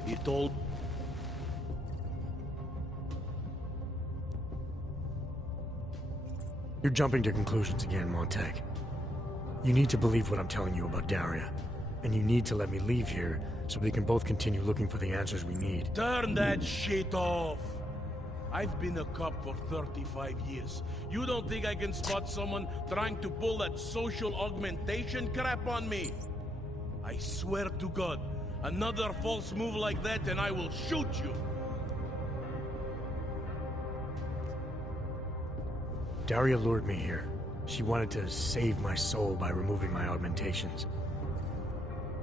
He told... You're jumping to conclusions again, Montag. You need to believe what I'm telling you about Daria. And you need to let me leave here so we can both continue looking for the answers we need. Turn that shit off! I've been a cop for 35 years. You don't think I can spot someone trying to pull that social augmentation crap on me? I swear to God, another false move like that and I will shoot you! Daria lured me here. She wanted to save my soul by removing my augmentations.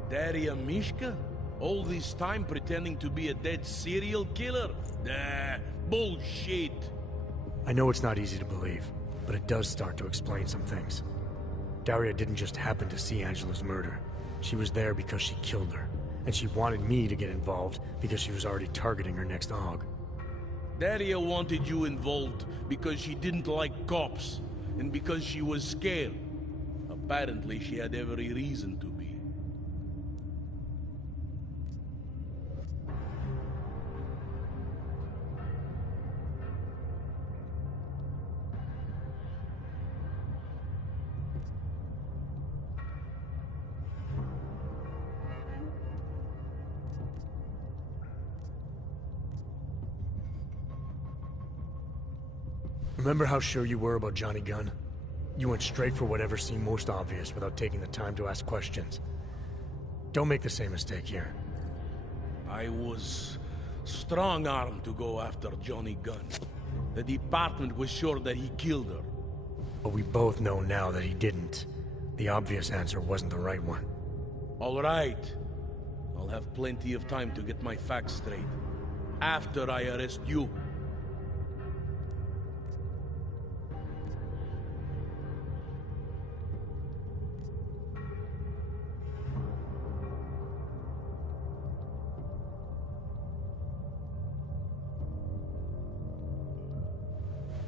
Daria Mishka? All this time pretending to be a dead serial killer? Nah, bullshit! I know it's not easy to believe, but it does start to explain some things. Daria didn't just happen to see Angela's murder. She was there because she killed her, and she wanted me to get involved because she was already targeting her next aug. Daria wanted you involved because she didn't like cops, and because she was scared. Apparently, she had every reason to be. Remember how sure you were about Johnny Gunn? You went straight for whatever seemed most obvious without taking the time to ask questions. Don't make the same mistake here. I was strong-armed to go after Johnny Gunn. The department was sure that he killed her. But we both know now that he didn't. The obvious answer wasn't the right one. All right. I'll have plenty of time to get my facts straight. After I arrest you.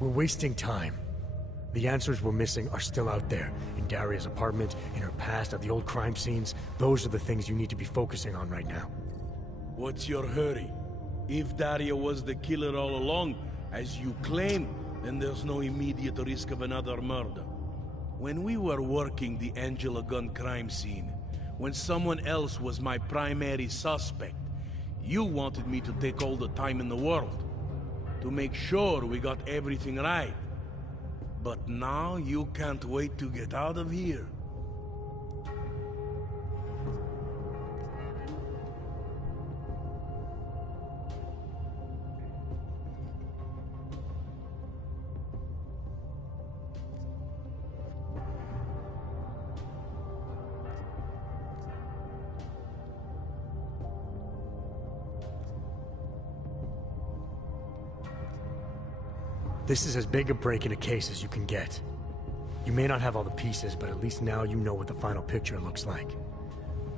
We're wasting time. The answers we're missing are still out there. In Daria's apartment, in her past, at the old crime scenes. Those are the things you need to be focusing on right now. What's your hurry? If Daria was the killer all along, as you claim, then there's no immediate risk of another murder. When we were working the Angela Gunn crime scene, when someone else was my primary suspect, you wanted me to take all the time in the world. To make sure we got everything right. But now you can't wait to get out of here. This is as big a break in a case as you can get. You may not have all the pieces, but at least now you know what the final picture looks like.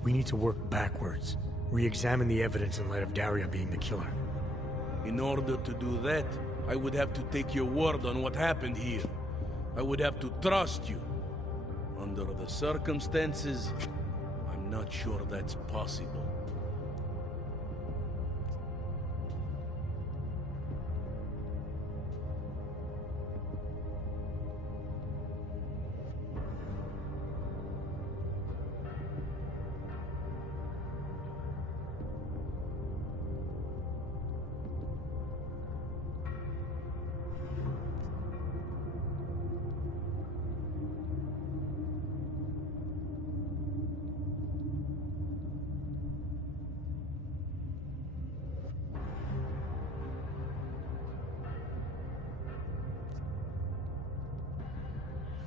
We need to work backwards, re-examine the evidence in light of Daria being the killer. In order to do that, I would have to take your word on what happened here. I would have to trust you. Under the circumstances, I'm not sure that's possible.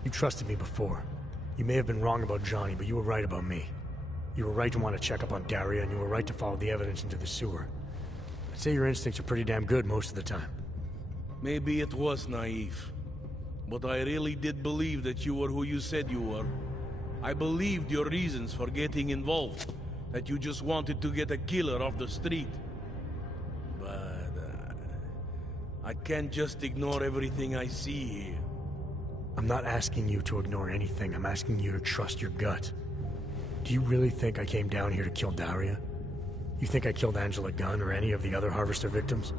You trusted me before. You may have been wrong about Johnny, but you were right about me. You were right to want to check up on Daria, and you were right to follow the evidence into the sewer. I'd say your instincts are pretty damn good most of the time. Maybe it was naive, but I really did believe that you were who you said you were. I believed your reasons for getting involved, that you just wanted to get a killer off the street. But I can't just ignore everything I see here. I'm not asking you to ignore anything. I'm asking you to trust your gut. Do you really think I came down here to kill Daria? You think I killed Angela Gunn or any of the other Harvester victims?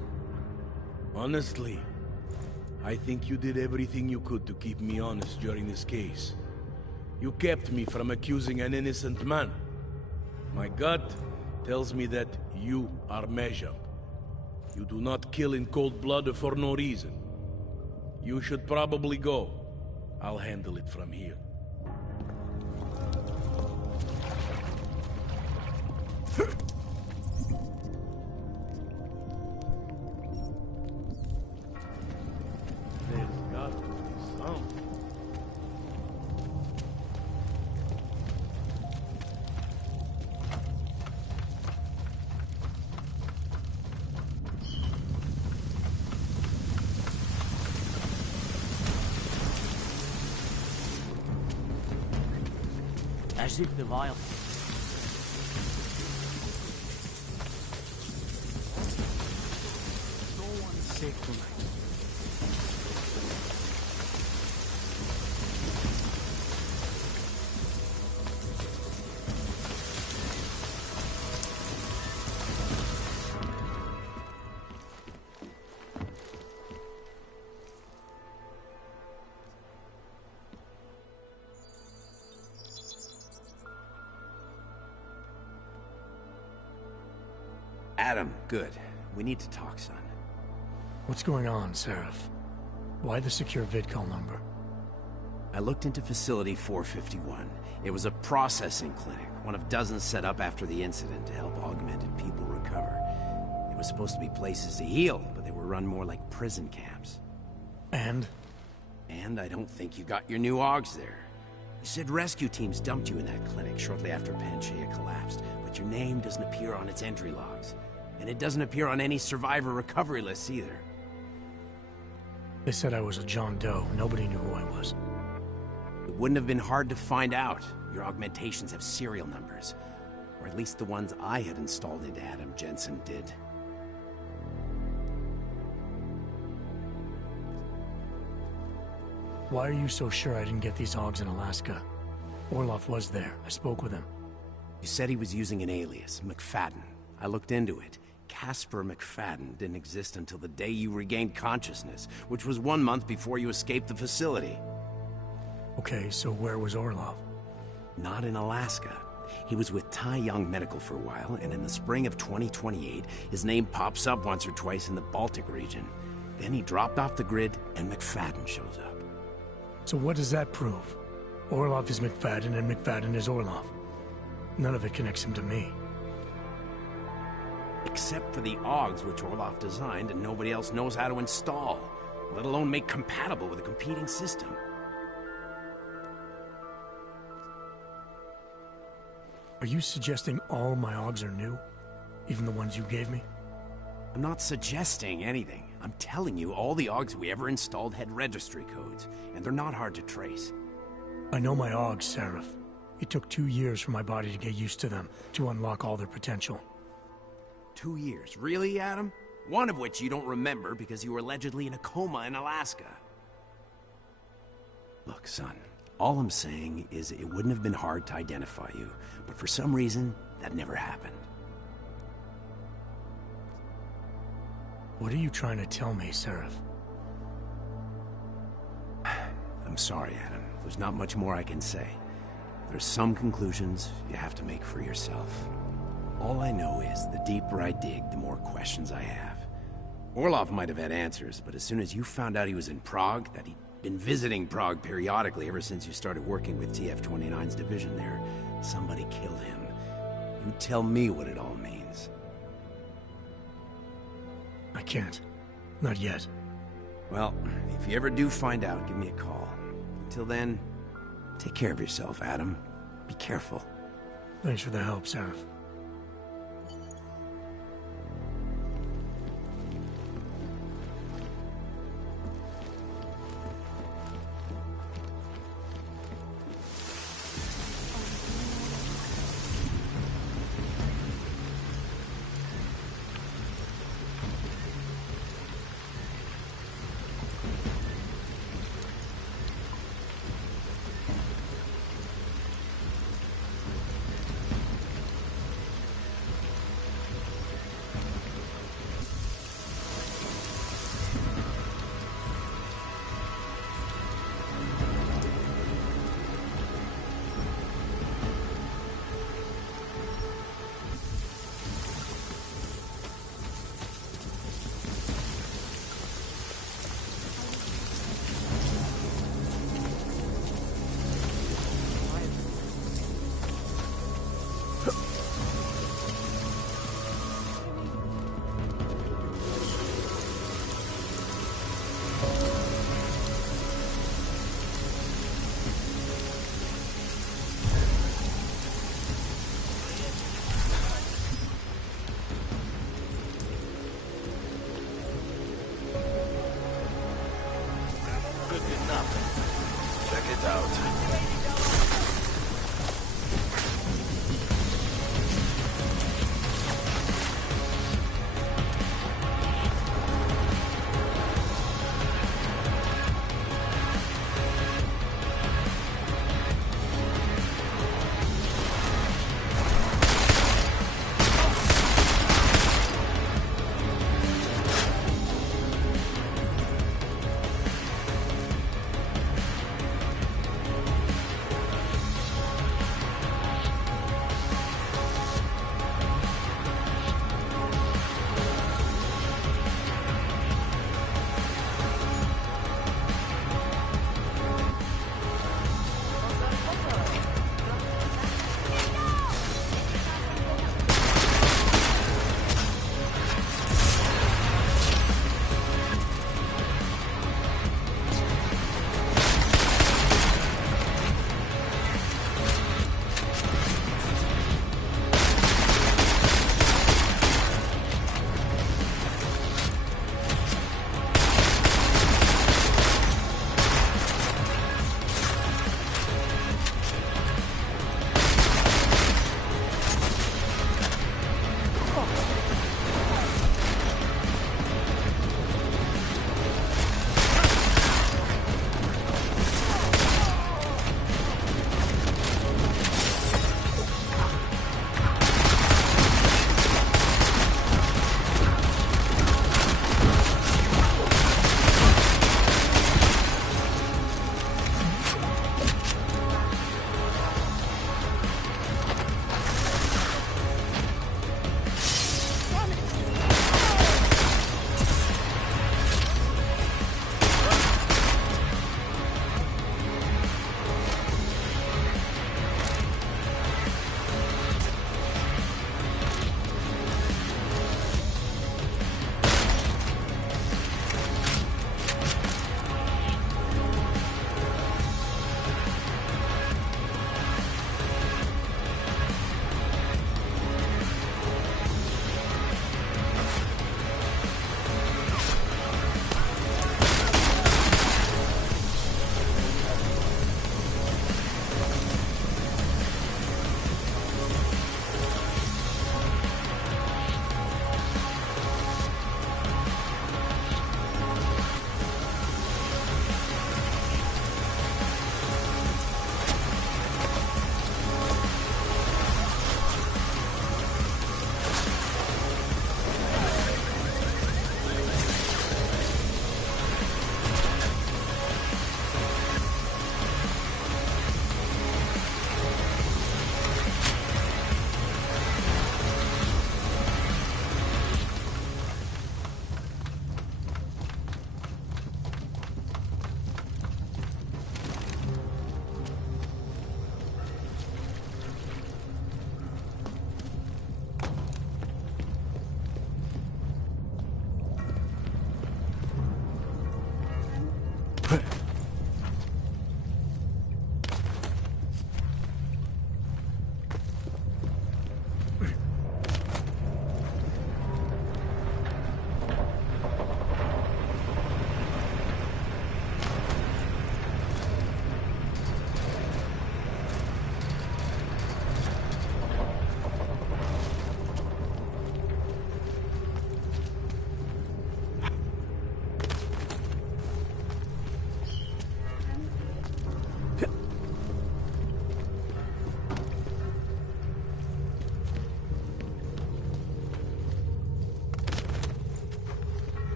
Honestly, I think you did everything you could to keep me honest during this case. You kept me from accusing an innocent man. My gut tells me that you are measured. You do not kill in cold blood for no reason. You should probably go. I'll handle it from here. There's got to be something. As if the vial. No one's safe tonight. Adam, good. We need to talk, son. What's going on, Seraph? Why the secure vidcall number? I looked into Facility 451. It was a processing clinic, one of dozens set up after the incident to help augmented people recover. It was supposed to be places to heal, but they were run more like prison camps. And? And I don't think you got your new AUGs there. You said rescue teams dumped you in that clinic shortly after Panchaea collapsed, but your name doesn't appear on its entry logs. And it doesn't appear on any survivor recovery lists either. They said I was a John Doe. Nobody knew who I was. It wouldn't have been hard to find out. Your augmentations have serial numbers. Or at least the ones I had installed into Adam Jensen did. Why are you so sure I didn't get these AUGs in Alaska? Orloff was there. I spoke with him. You said he was using an alias, McFadden. I looked into it. Casper McFadden didn't exist until the day you regained consciousness, which was 1 month before you escaped the facility. Okay, so where was Orloff? Not in Alaska. He was with Tai Young Medical for a while, and in the spring of 2028, his name pops up once or twice in the Baltic region. Then he dropped off the grid, and McFadden shows up. So what does that prove? Orloff is McFadden, and McFadden is Orloff. None of it connects him to me. Except for the AUGs which Orloff designed and nobody else knows how to install, let alone make compatible with a competing system. Are you suggesting all my AUGs are new? Even the ones you gave me? I'm not suggesting anything. I'm telling you all the AUGs we ever installed had registry codes, and they're not hard to trace. I know my AUGs, Seraph. It took 2 years for my body to get used to them, to unlock all their potential. 2 years? Really, Adam? One of which you don't remember because you were allegedly in a coma in Alaska. Look, son, All I'm saying is it wouldn't have been hard to identify you, but for some reason, that never happened. What are you trying to tell me, Seraph? I'm sorry, Adam. There's not much more I can say. There's some conclusions you have to make for yourself. All I know is the deeper I dig, the more questions I have. Orlov might have had answers, but as soon as you found out he was in Prague, that he'd been visiting Prague periodically ever since you started working with TF-29's division there, somebody killed him. You tell me what it all means. I can't. Not yet. Well, if you ever do find out, give me a call. Until then, take care of yourself, Adam. Be careful. Thanks for the help, Seraph.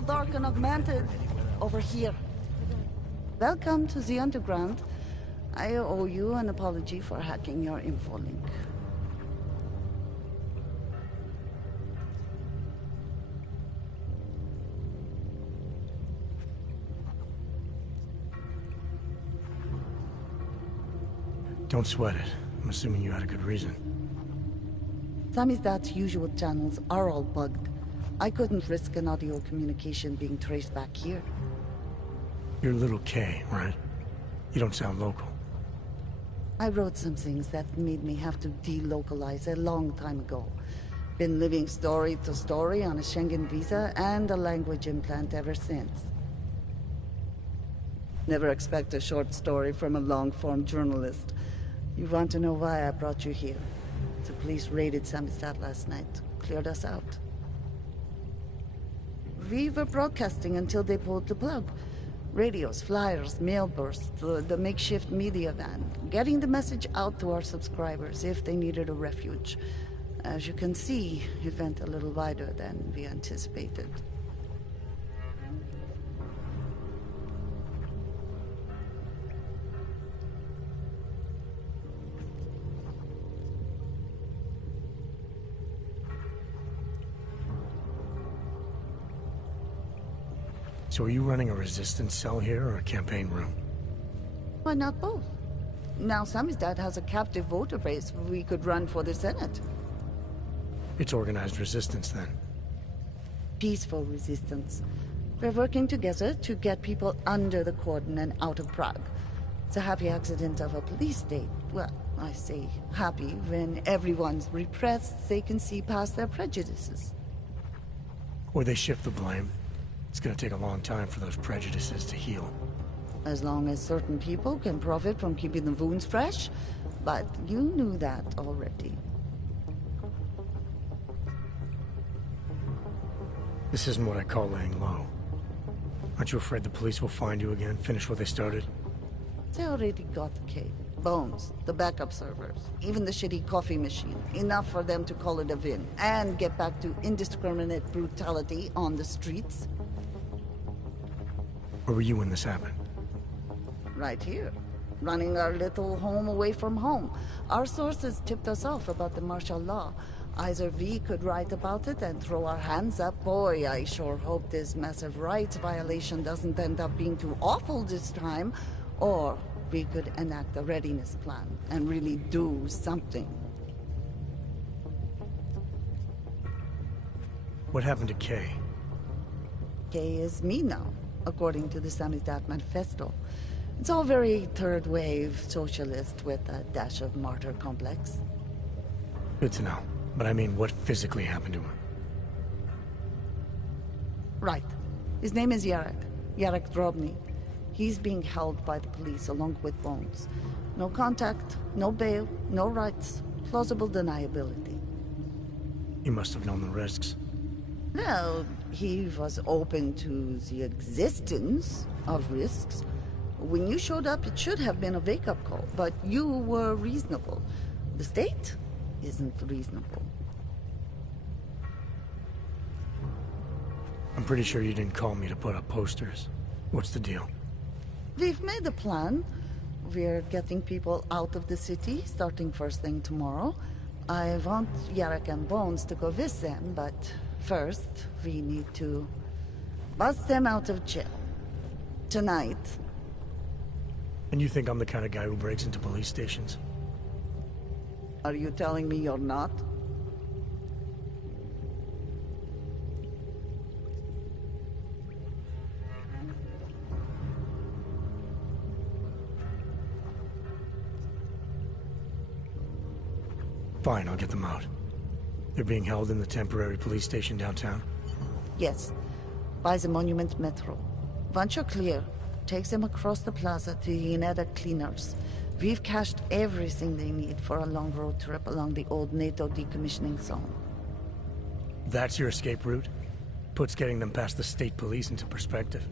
all dark and augmented. Over here. Welcome to the underground. I owe you an apology for hacking your info link. Don't sweat it. I'm assuming you had a good reason. Samizdat's usual channels are all bugged. I couldn't risk an audio communication being traced back here. You're Little K, right? You don't sound local. I wrote some things that made me have to delocalize a long time ago. Been living story to story on a Schengen visa and a language implant ever since. Never expect a short story from a long-form journalist. You want to know why I brought you here? The police raided Samizdat last night. Cleared us out. We were broadcasting until they pulled the plug. Radios, flyers, mail bursts, the makeshift media van. Getting the message out to our subscribers if they needed a refuge. As you can see, it went a little wider than we anticipated. So are you running a resistance cell here or a campaign room? Why not both? Now Samizdat has a captive voter base. We could run for the Senate. It's organized resistance then. Peaceful resistance. We're working together to get people under the cordon and out of Prague. It's a happy accident of a police state. Well, I say happy when everyone's repressed, they can see past their prejudices. Or they shift the blame. It's gonna take a long time for those prejudices to heal. As long as certain people can profit from keeping the wounds fresh. But you knew that already. This isn't what I call laying low. Aren't you afraid the police will find you again, finish what they started? They already got the cave. Bones, the backup servers, even the shitty coffee machine. Enough for them to call it a win and get back to indiscriminate brutality on the streets. Where were you when this happened? Right here. Running our little home away from home. Our sources tipped us off about the martial law. Either we could write about it and throw our hands up. Boy, I sure hope this massive rights violation doesn't end up being too awful this time. Or we could enact a readiness plan and really do something. What happened to Kay? Kay is me now, according to the Samizdat Manifesto. It's all very third-wave socialist with a dash of martyr complex. Good to know. But I mean, what physically happened to him? Right. His name is Yarek. Yarek Drobny. He's being held by the police along with Bones. No contact, no bail, no rights. Plausible deniability. He must have known the risks. Well, he was open to the existence of risks. When you showed up, it should have been a wake-up call, but you were reasonable. The state isn't reasonable. I'm pretty sure you didn't call me to put up posters. What's the deal? We've made a plan. We're getting people out of the city, starting first thing tomorrow. I want Yarek and Bones to go with them, but first, we need to bust them out of jail. Tonight. And you think I'm the kind of guy who breaks into police stations? Are you telling me you're not? Fine, I'll get them out. They're being held in the temporary police station downtown? Yes. By the Monument Metro. Once you're clear, takes them across the plaza to the Uneda cleaners. We've cached everything they need for a long road trip along the old NATO decommissioning zone. That's your escape route? Puts getting them past the state police into perspective.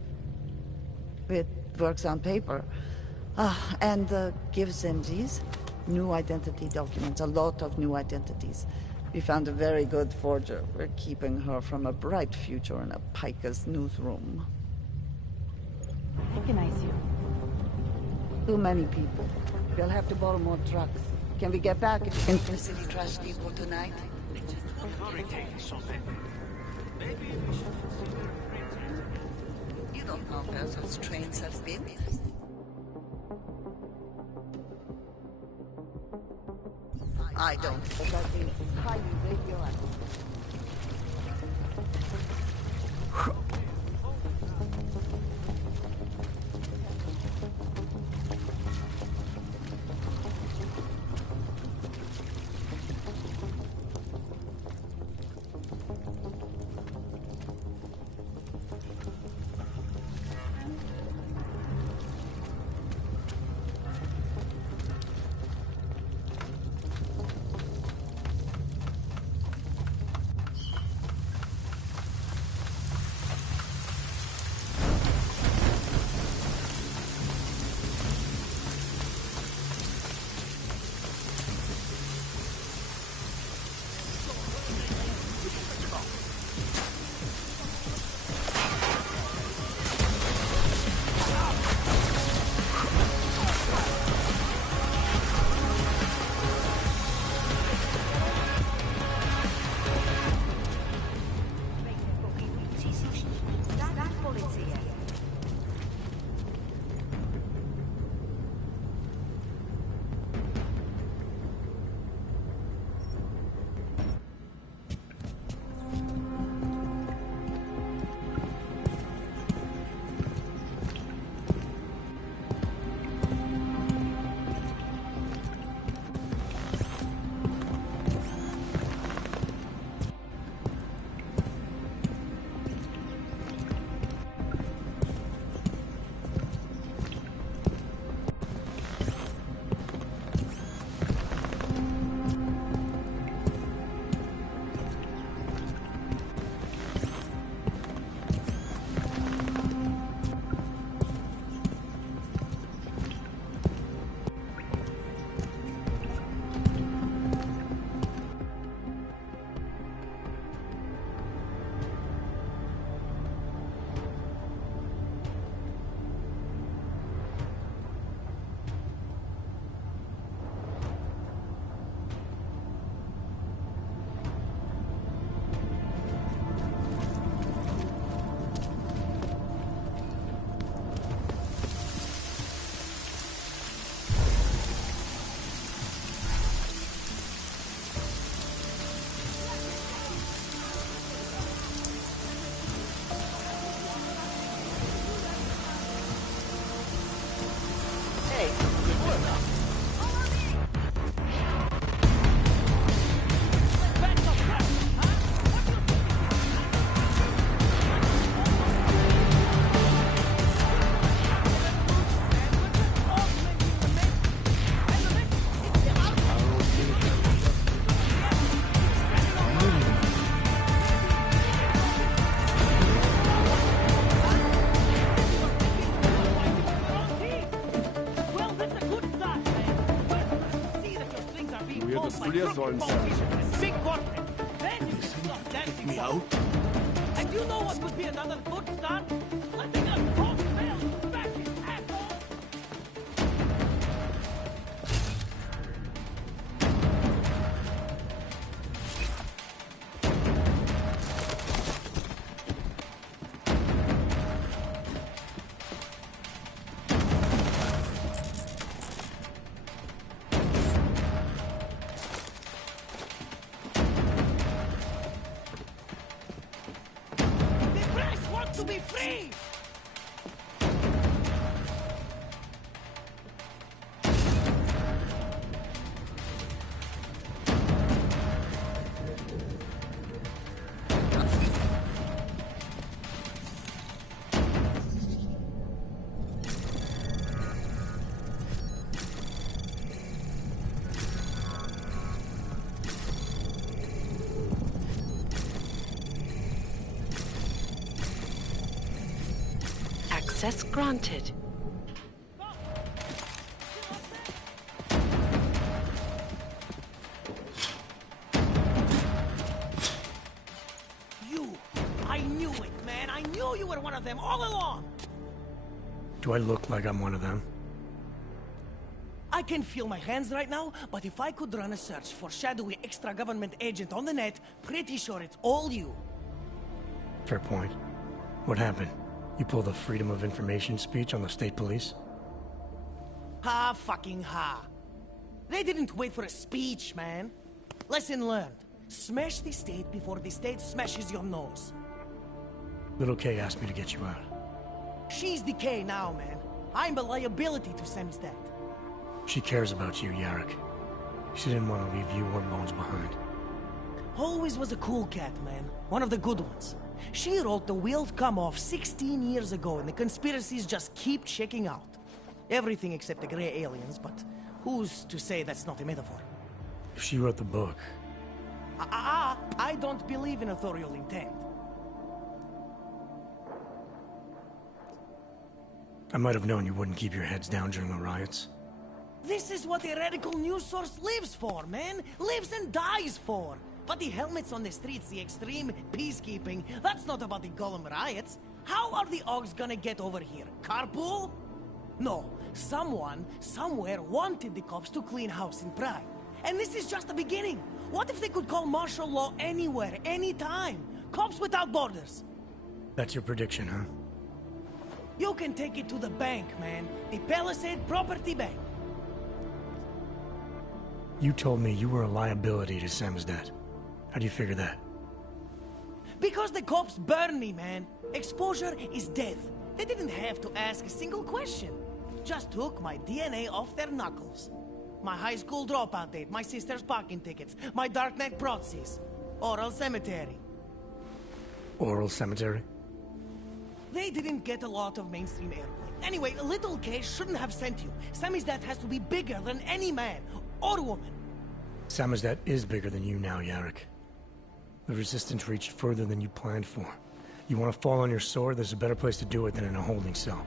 It works on paper. And gives them these new identity documents, a lot of new identities. We found a very good forger. We're keeping her from a bright future in a Pika's newsroom. Recognize you. Too many people. We'll have to borrow more trucks. Can we get back into the city trash depot tonight? Maybe we should consider You don't know where those trains have been? I don't. But that is highly radioactive. Big corporate. Then you can stop dancing me out. And you know what would be another good start? Letting us talk mail back in asshole. To be free! Access granted. were one of them all along! Do I look like I'm one of them? I can feel my hands right now, but if I could run a search for shadowy extra-government agent on the net, pretty sure it's all you. Fair point. What happened? You pulled a Freedom of Information speech on the state police? Ha fucking ha. They didn't wait for a speech, man. Lesson learned. Smash the state before the state smashes your nose. Little K asked me to get you out. She's the K now, man. I'm a liability to Samizdat. She cares about you, Yarrick. She didn't want to leave you or Bones behind. Always was a cool cat, man. One of the good ones. She wrote The Wheels Come Off 16 years ago, and the conspiracies just keep checking out. Everything except the gray aliens, but who's to say that's not a metaphor? If she wrote the book... I don't believe in authorial intent. I might have known you wouldn't keep your heads down during the riots. This is what a radical news source lives for, man. Lives and dies for. But the helmets on the streets, the extreme peacekeeping, that's not about the Golem riots. How are the Augs gonna get over here? Carpool? No. Someone, somewhere, wanted the cops to clean house in Prague. And this is just the beginning. What if they could call martial law anywhere, anytime? Cops without borders. That's your prediction, huh? You can take it to the bank, man. The Palisade Property Bank. You told me you were a liability to Samizdat. How do you figure that? Because the cops burn me, man. Exposure is death. They didn't have to ask a single question. Just took my DNA off their knuckles. My high school dropout date, my sister's parking tickets, my darknet proxies. Oral cemetery. Oral cemetery? They didn't get a lot of mainstream airplay. Anyway, Little K shouldn't have sent you. Samizdat has to be bigger than any man or woman. Samizdat is bigger than you now, Yarrick. The Resistance reached further than you planned for. You want to fall on your sword? There's a better place to do it than in a holding cell.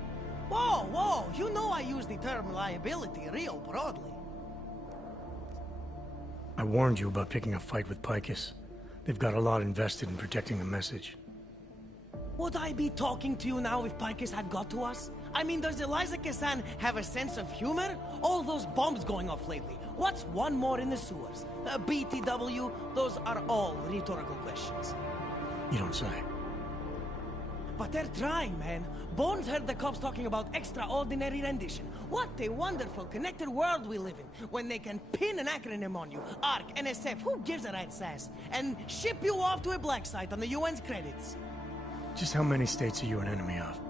Whoa, whoa! You know I use the term liability real broadly. I warned you about picking a fight with Picus. They've got a lot invested in protecting the message. Would I be talking to you now if Picus had got to us? I mean, does Eliza Kassan have a sense of humor? All those bombs going off lately. What's one more in the sewers? BTW? Those are all rhetorical questions. You don't say. But they're trying, man. Bones heard the cops talking about extraordinary rendition. What a wonderful, connected world we live in, when they can pin an acronym on you. ARC, NSF, who gives a rat's ass? And ship you off to a black site on the UN's credits. Just how many states are you an enemy of?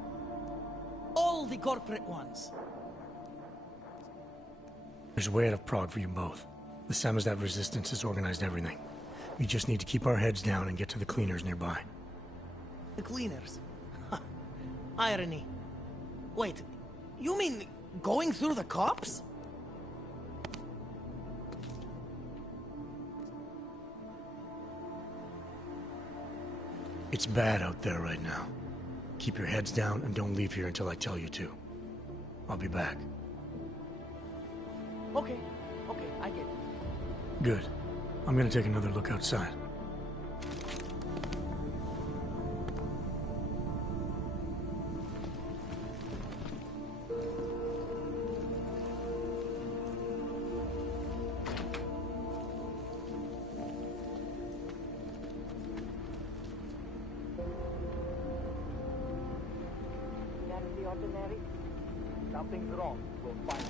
All the corporate ones. There's a way out of Prague for you both. The Samizdat resistance has organized everything. We just need to keep our heads down and get to the cleaners nearby. The cleaners? Irony. Wait, you mean going through the cops? It's bad out there right now. Keep your heads down and don't leave here until I tell you to. I'll be back. Okay, I get it. Good. I'm gonna take another look outside. Ordinary? Something's wrong. We'll find it.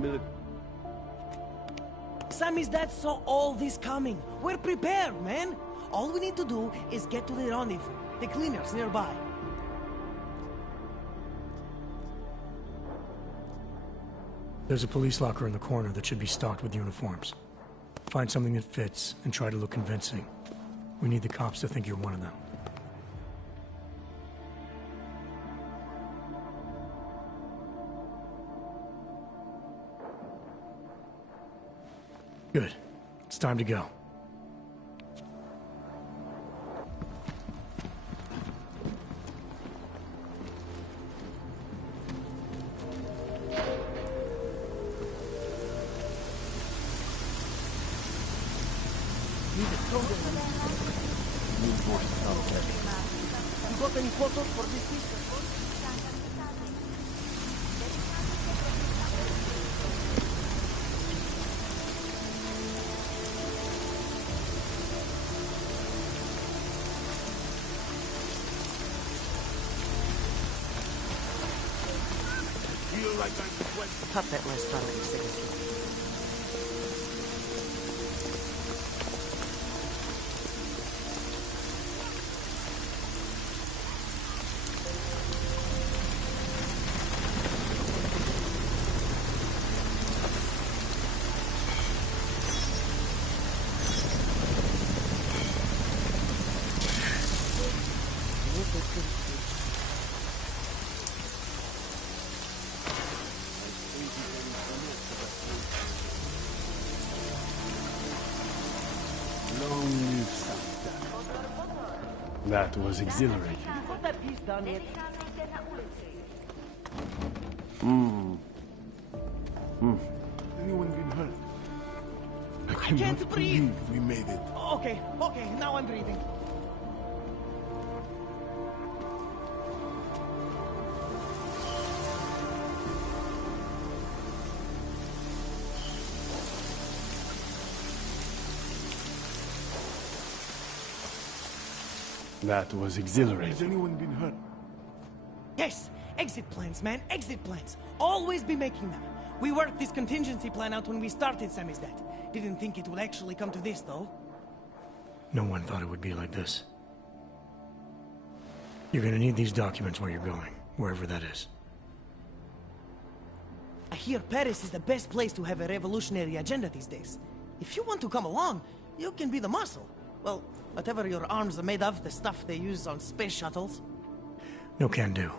military. Sammy's dad saw all this coming. We're prepared, man. All we need to do is get to the rendezvous. The cleaners nearby. There's a police locker in the corner that should be stocked with uniforms. Find something that fits and try to look convincing. We need the cops to think you're one of them. Good. It's time to go. You got any photos for this piece? Feel like I'm 20. Cut that last part of your signature. Long live Santa. That was exhilarating. Put that piece down yet? Anyone been hurt? I can't cannot breathe. believe we made it. Okay, now I'm breathing. That was exhilarating. Has anyone been hurt? Yes, exit plans, man, exit plans. Always be making them. We worked this contingency plan out when we started Sammy's debt. Didn't think it would actually come to this, though. No one thought it would be like this. You're gonna need these documents where you're going, wherever that is. I hear Paris is the best place to have a revolutionary agenda these days. If you want to come along, you can be the muscle. Well, whatever your arms are made of, the stuff they use on space shuttles. No can do.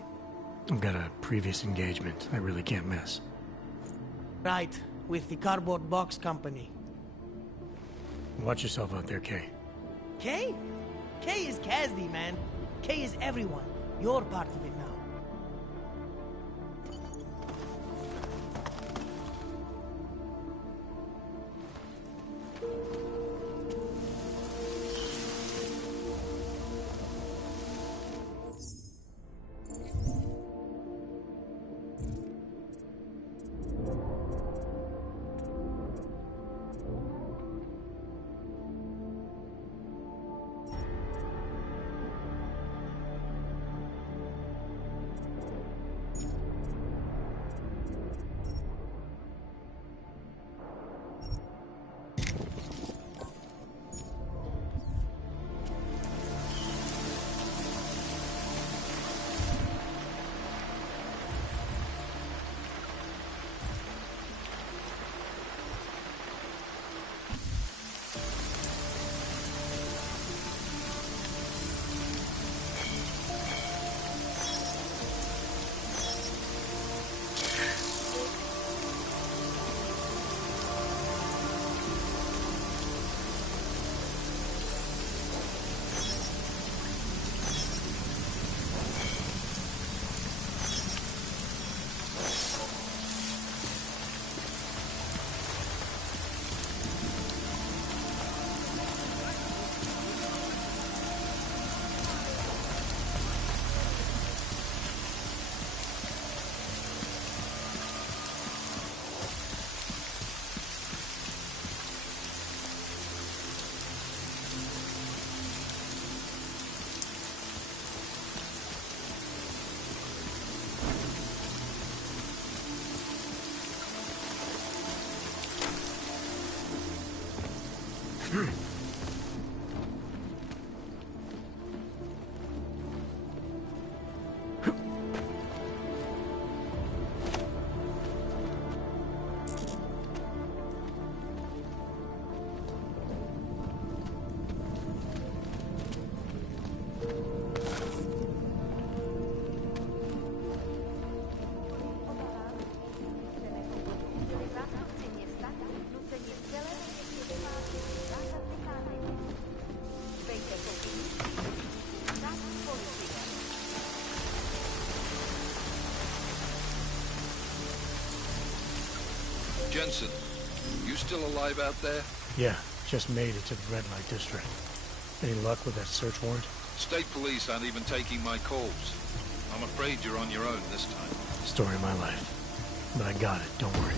I've got a previous engagement I really can't miss. Right, with the cardboard box company. Watch yourself out there, Kay. Kay? Kay is Kazdi, man. Kay is everyone. You're part of it now. Jensen, you still alive out there? Yeah, just made it to the red light district. Any luck with that search warrant? State police aren't even taking my calls. I'm afraid you're on your own this time. Story of my life. But I got it, don't worry.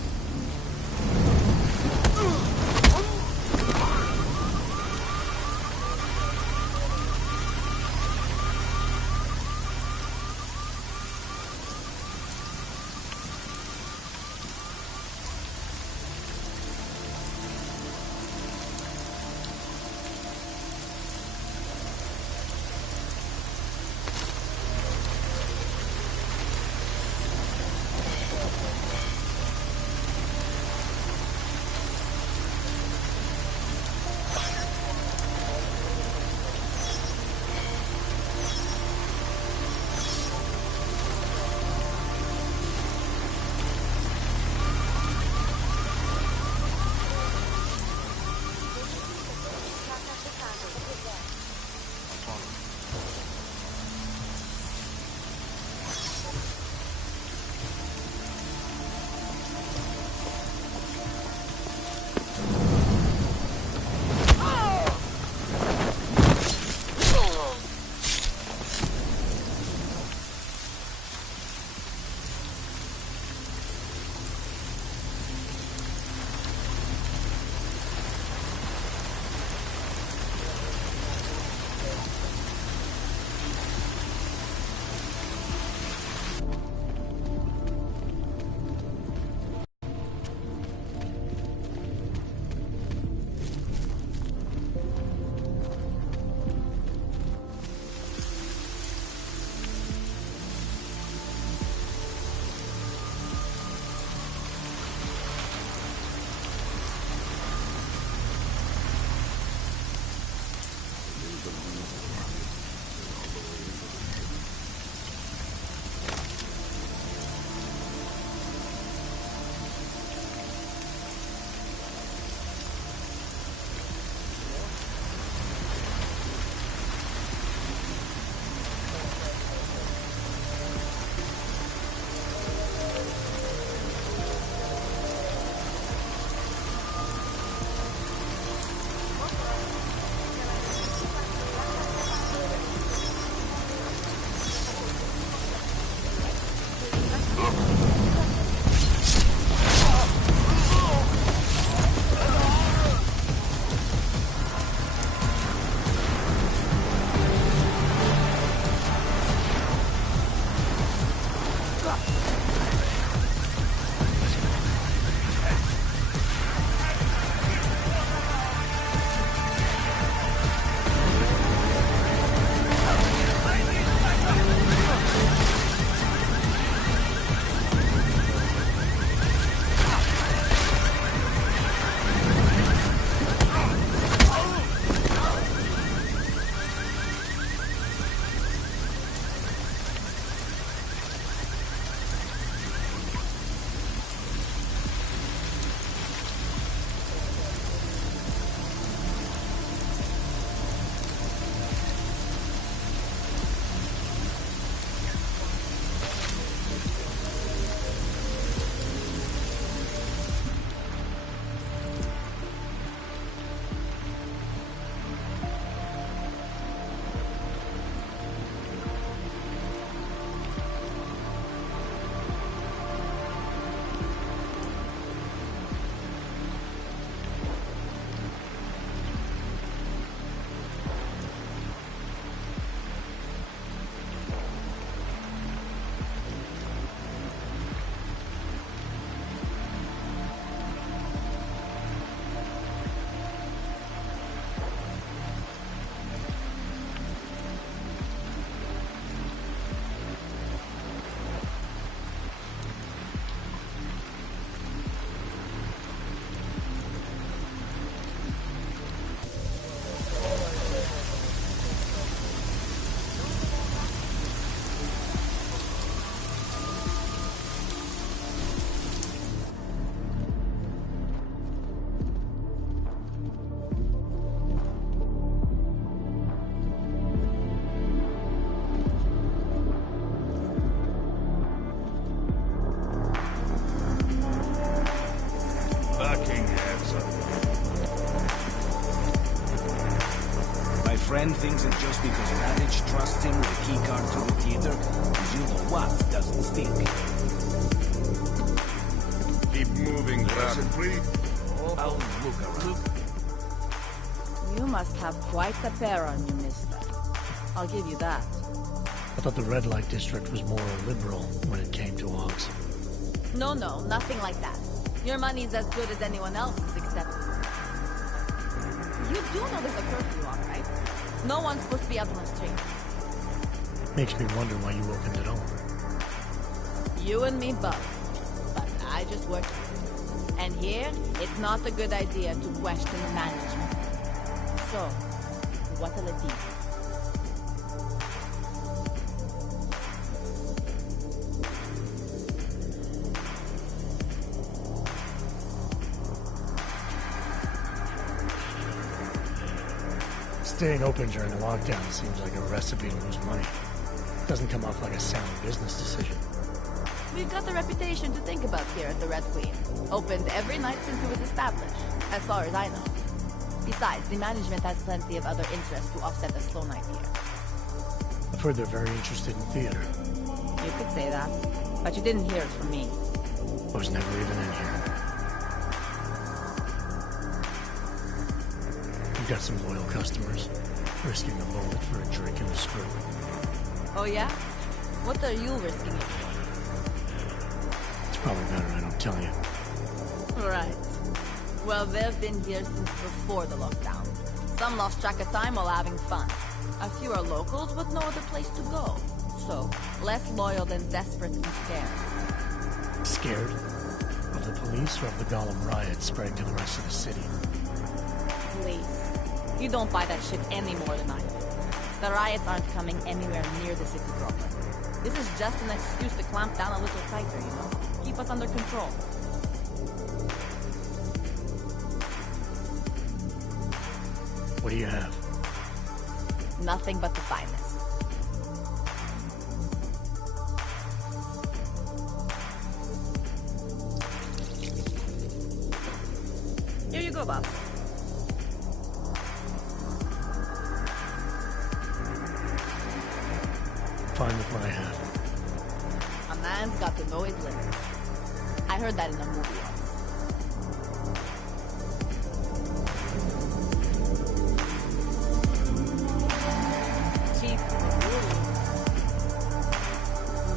Ken thinks that just because Radich trusts him with a keycard to the theater, his you-know-what doesn't stink. Keep moving, Radich. I'll look around. You must have quite a pair on you, mister. I'll give you that. I thought the red light district was more liberal when it came to Augs. No, nothing like that. Your money's as good as anyone else's except... You do know there's a curfew on, right? No one's supposed to be out on the street. Makes me wonder why you opened it all. You and me both. But I just work here. And here, it's not a good idea to question management. So, what'll it be? Staying open during a lockdown seems like a recipe to lose money. Doesn't come off like a sound business decision. We've got the reputation to think about here at the Red Queen. Opened every night since it was established, as far as I know. Besides, the management has plenty of other interests to offset a slow night here. I've heard they're very interested in theater. You could say that, but you didn't hear it from me. I was never even in here. You've got some loyal customers, risking a bullet for a drink in the screw. Oh yeah? What are you risking it for? It's probably better I don't tell you. Right. Well, they've been here since before the lockdown. Some lost track of time while having fun. A few are locals with no other place to go. So, less loyal than desperate and scared. Scared? Of the police or of the Gollum riot spreading to the rest of the city? Please. You don't buy that shit any more than I do. The riots aren't coming anywhere near the city proper. This is just an excuse to clamp down a little tighter, you know? Keep us under control. What do you have? Nothing but the finest. Here you go, boss. Fine with what I have. A man's got to know his limits. I heard that in a movie once. Chief,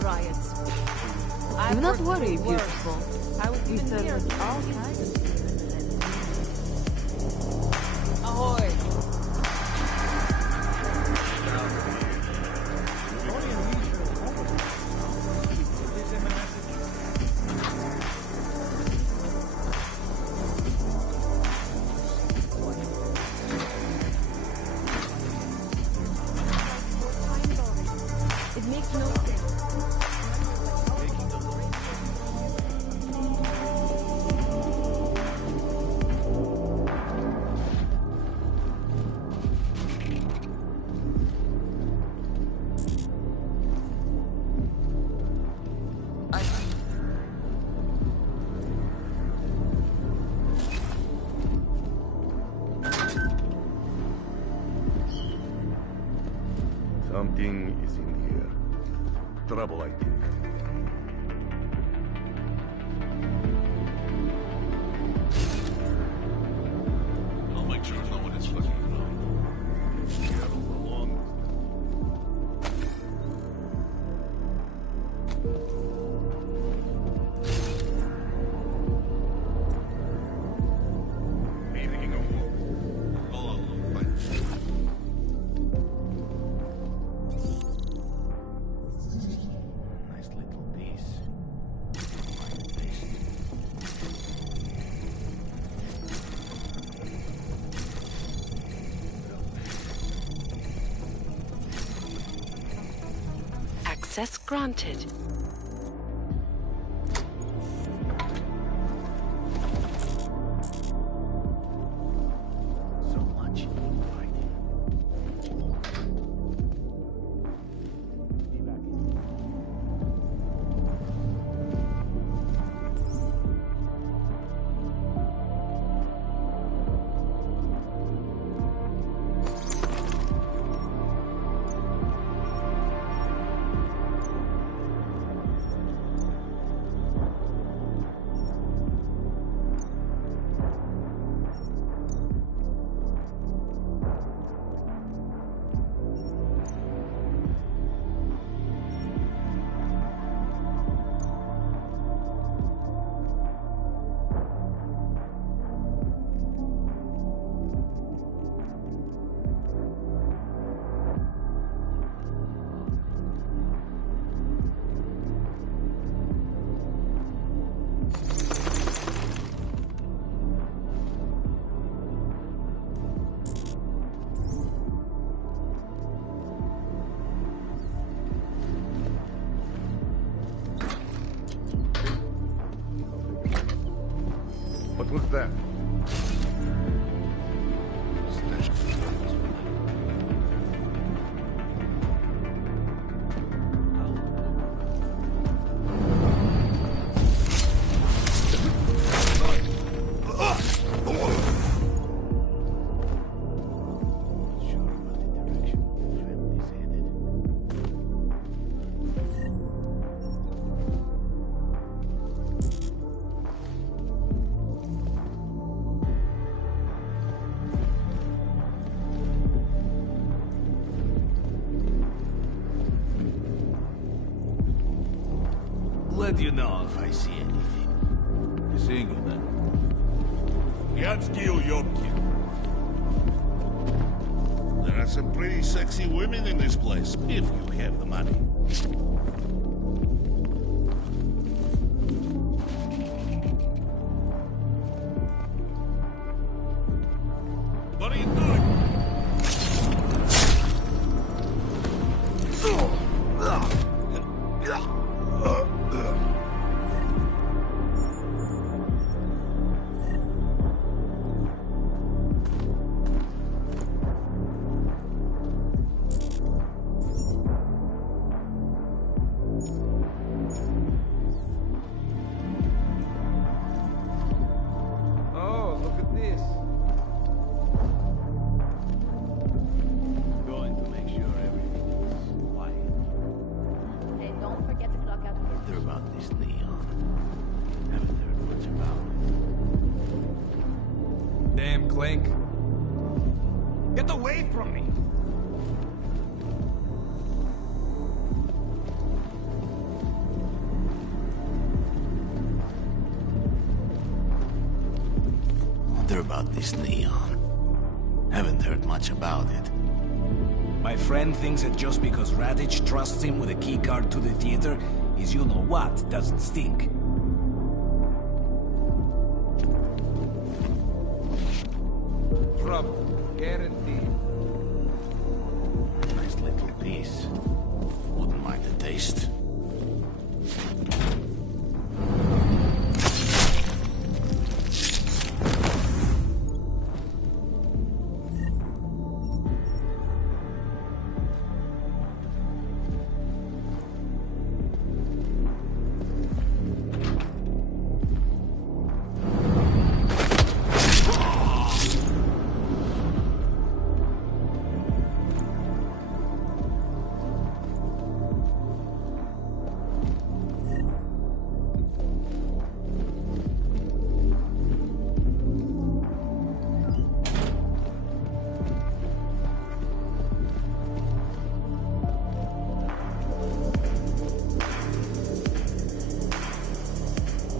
riots. Do not worry, beautiful. I was You said here with all kinds of Ahoy! It makes no sense. Something is in here. Trouble, I think. I'll make sure no one is fucking around. Careful along. Making a move. Oh, Nice little piece. Access granted. So much. Who's that? Let you know if I see anything. Seeing you then. Yatskil Yopkin. There are some pretty sexy women in this place, if you have the money. What are you doing? Oh, look at this. Going to make sure everything is quiet. Hey, don't forget to clock out. Wonder about this neon. Haven't heard much about it. Damn, Clink. Get away from me! Wonder about this neon. Haven't heard much about it. My friend thinks that just because Radich trusts him with a keycard to the theater, his you-know-what doesn't stink. Trouble. Guaranteed. Nice little piece. Wouldn't mind the taste.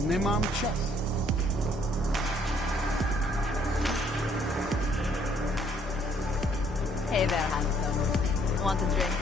Nemam čas. Hey there, handsome. Want a drink?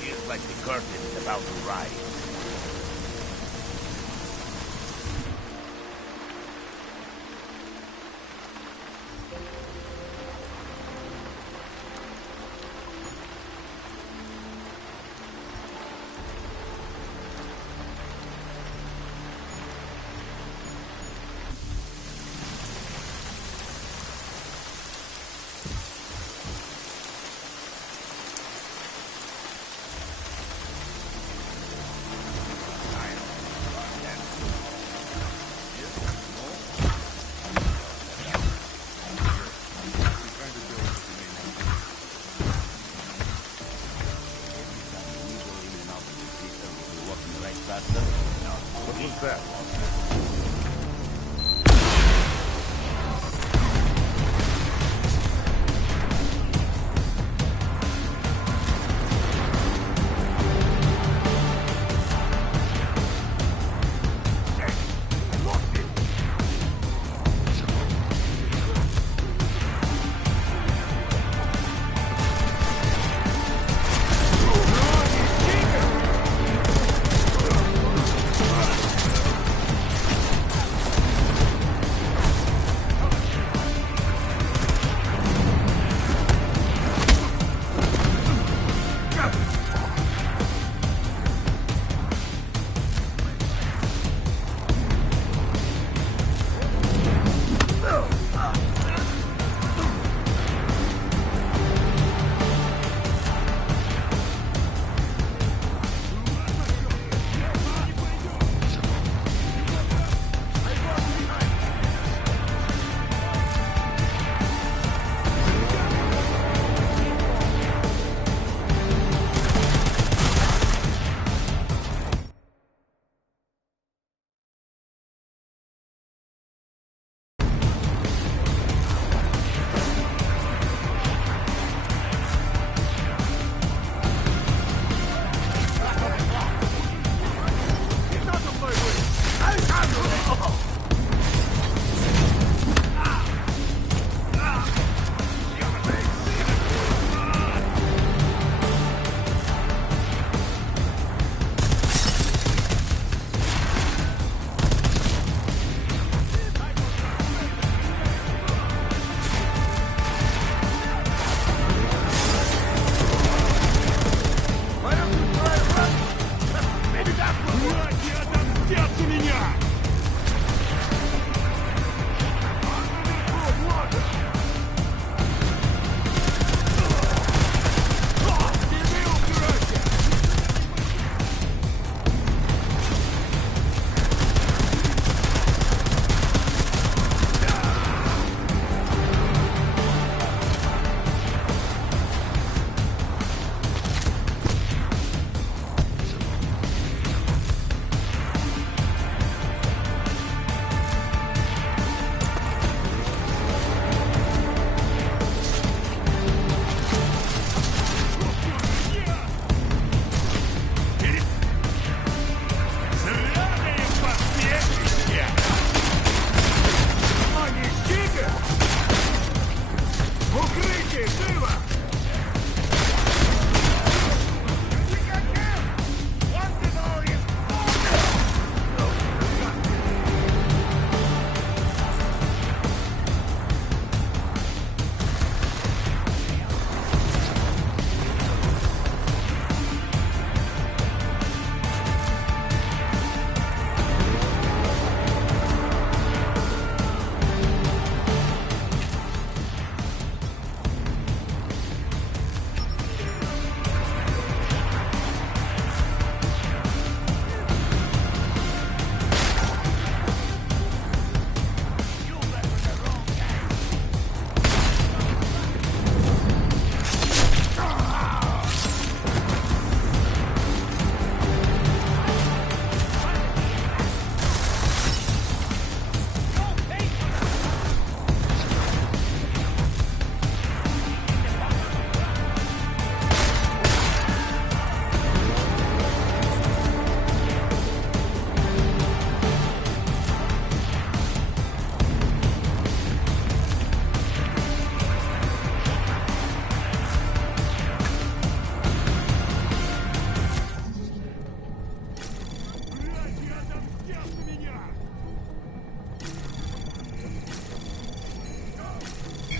Feels like the curtain is about to rise. What was that?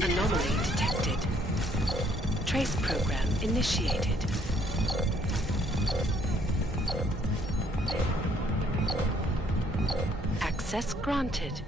Anomaly detected. Trace program initiated. Access granted.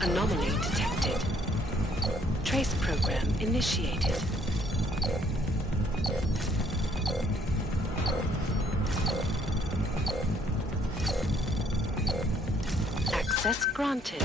Anomaly detected. Trace program initiated. Access granted.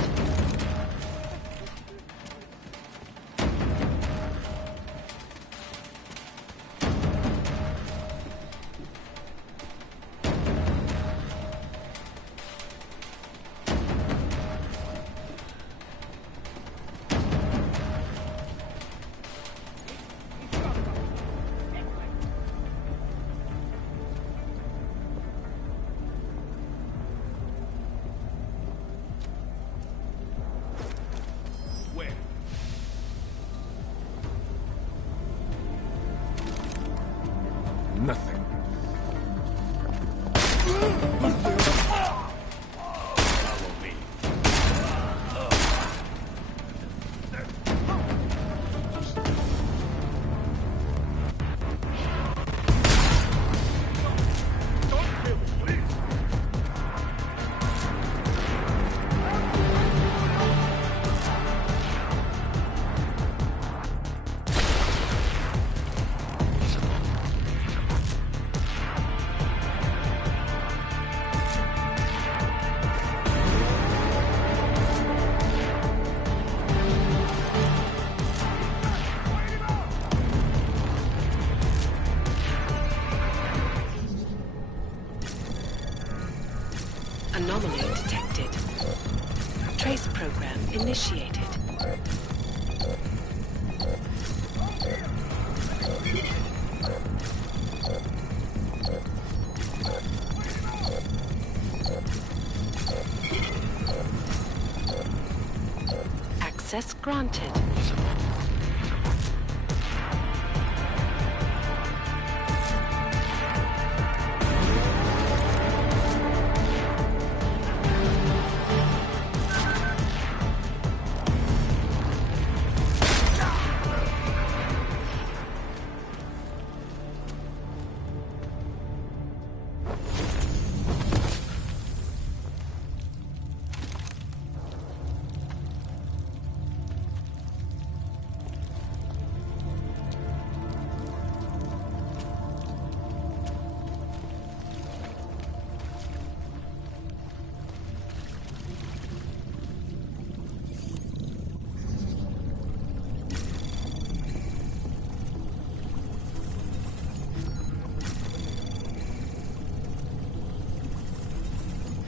Nothing. Anomaly detected. Trace program initiated. Access granted.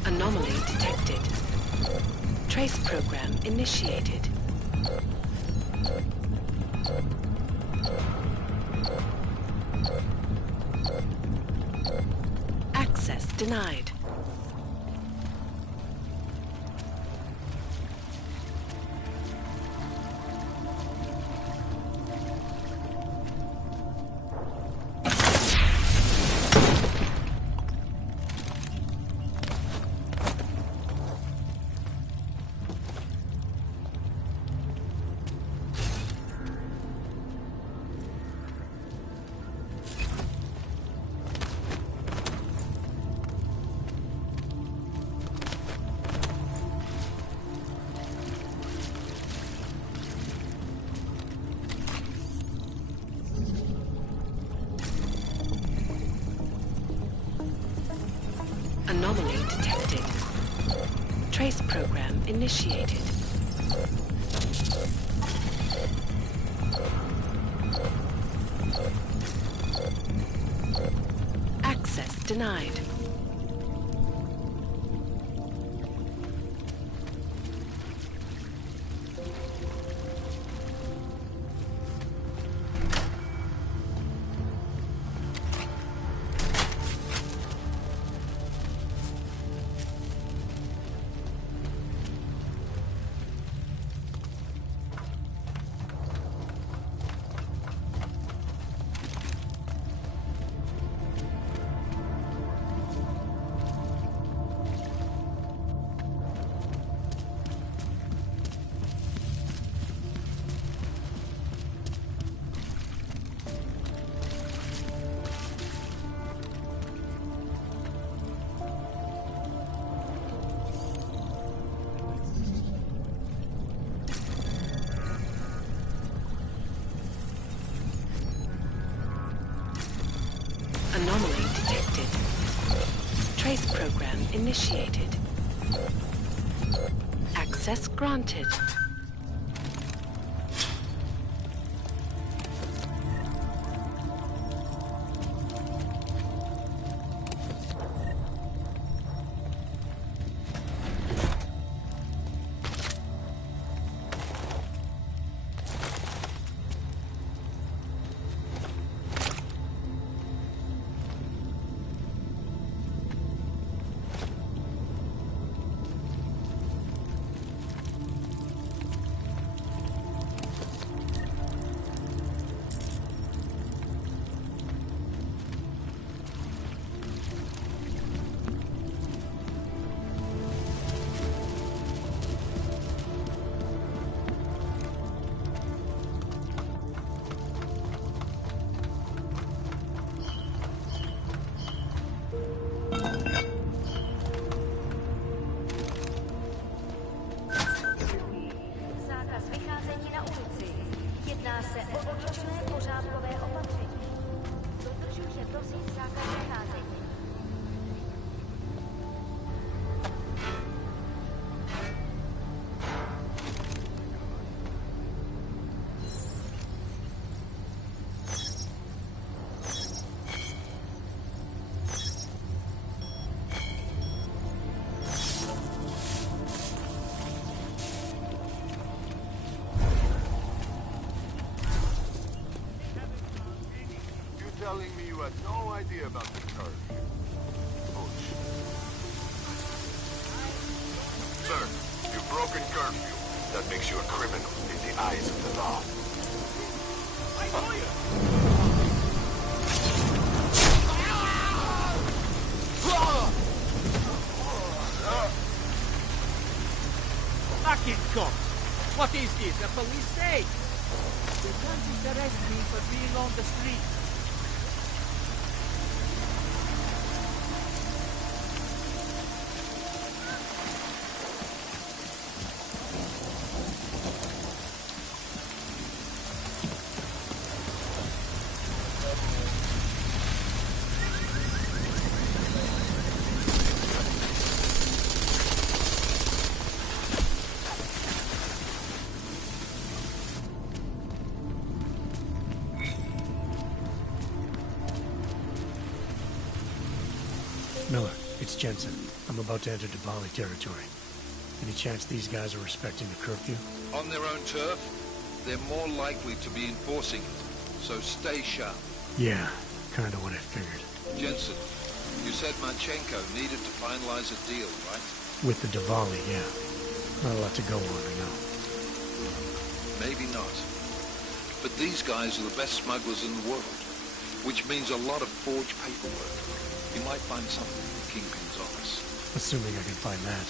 Anomaly detected. Trace program initiated. Access denied. Anomaly detected. Trace program initiated. Access denied. initiated. Access granted. Zákaz vycházení na ulici. Jedná se o dočasné pořádkové opatření. Dodržujte prosím zákaz vycházení. Telling me you had no idea about the curfew. Bullshit. Sir, you've broken curfew. That makes you a criminal in the eyes of the law. I saw you! Fucking cops! What is this, a police state? They can't just arrest me for being on the street. Miller, it's Jensen. I'm about to enter Diwali territory. Any chance these guys are respecting the curfew? On their own turf, they're more likely to be enforcing it. So stay sharp. Yeah, kinda what I figured. Jensen, you said Marchenko needed to finalize a deal, right? With the Diwali, yeah. Not a lot to go on, I know. Maybe not. But these guys are the best smugglers in the world, which means a lot of forged paperwork. You might find something in the Kingpin's office. Assuming I can find that.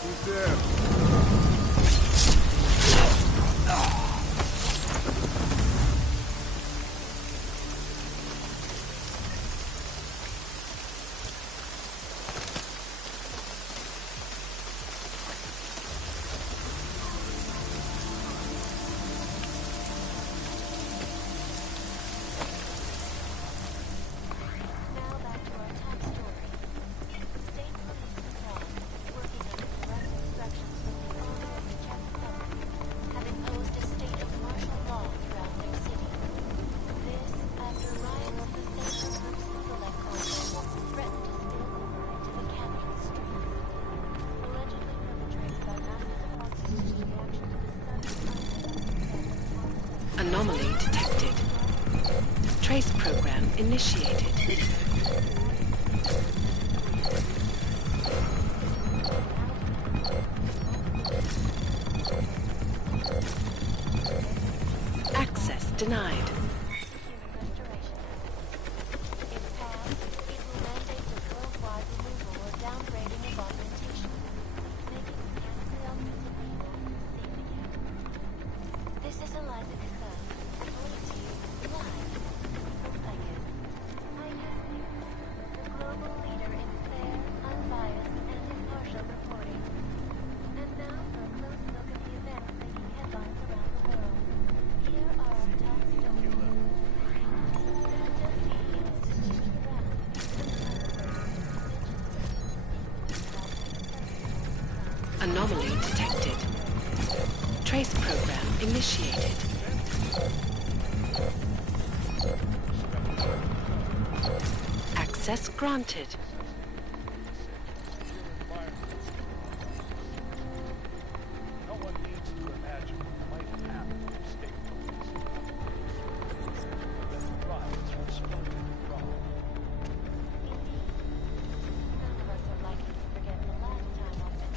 Who's there? Anomaly detected. Trace program initiated. Access denied. Anomaly detected. Trace program initiated. Access granted. No one needs to imagine what might happen if state police that riots were spotted abroad. None of us are likely to forget the last time I met.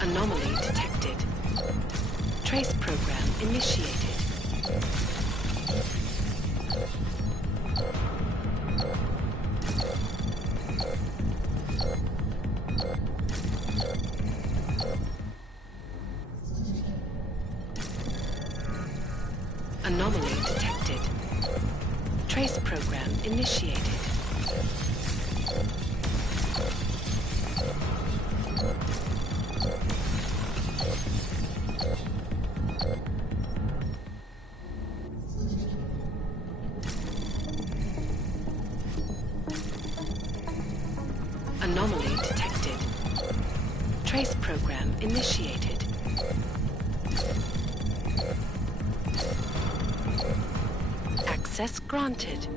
Anomaly detected. Trace program initiated. Anomaly detected. Trace program initiated. Anomaly detected. Trace program initiated. Access granted.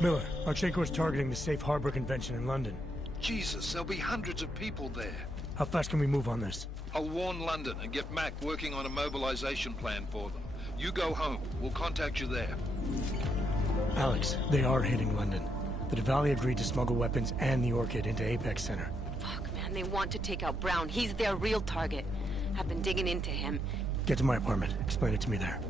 Miller, Archenko is targeting the Safe Harbor Convention in London. Jesus, there'll be hundreds of people there. How fast can we move on this? I'll warn London and get Mac working on a mobilization plan for them. You go home. We'll contact you there. Alex, they are hitting London. The Diwali agreed to smuggle weapons and the Orchid into Apex Center. Fuck, man, they want to take out Brown. He's their real target. I've been digging into him. Get to my apartment. Explain it to me there.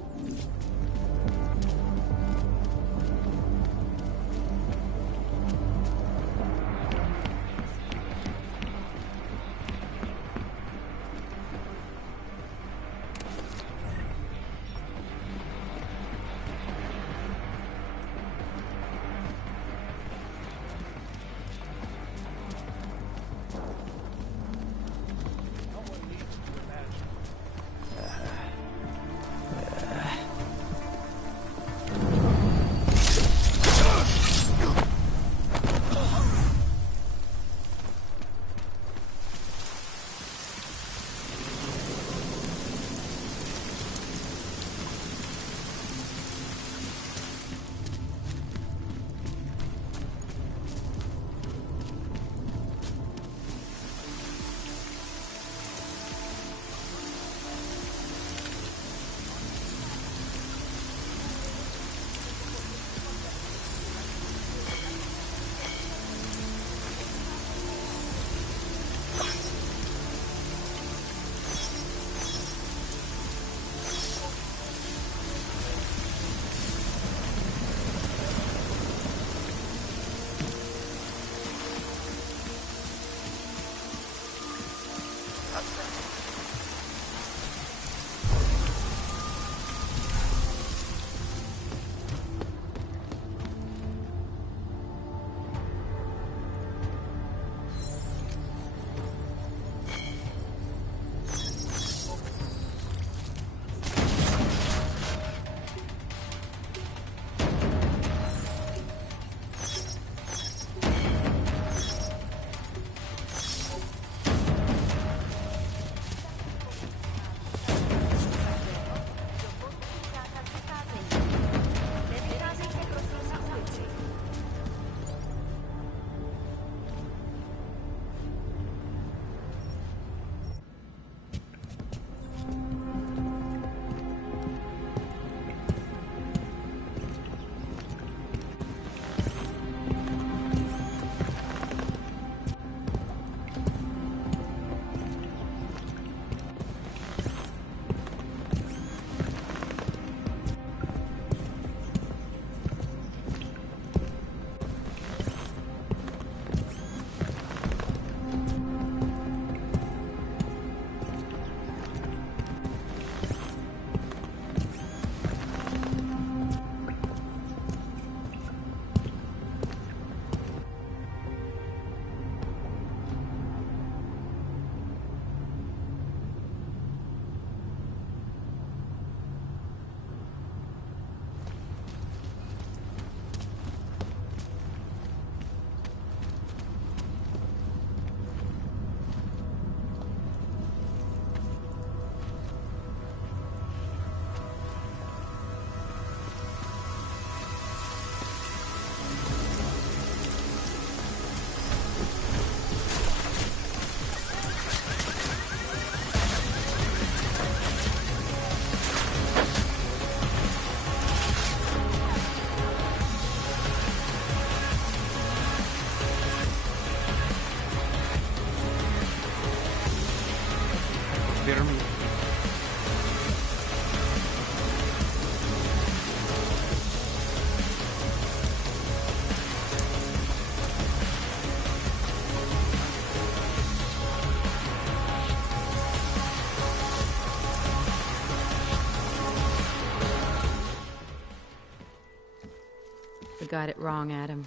got it wrong, Adam.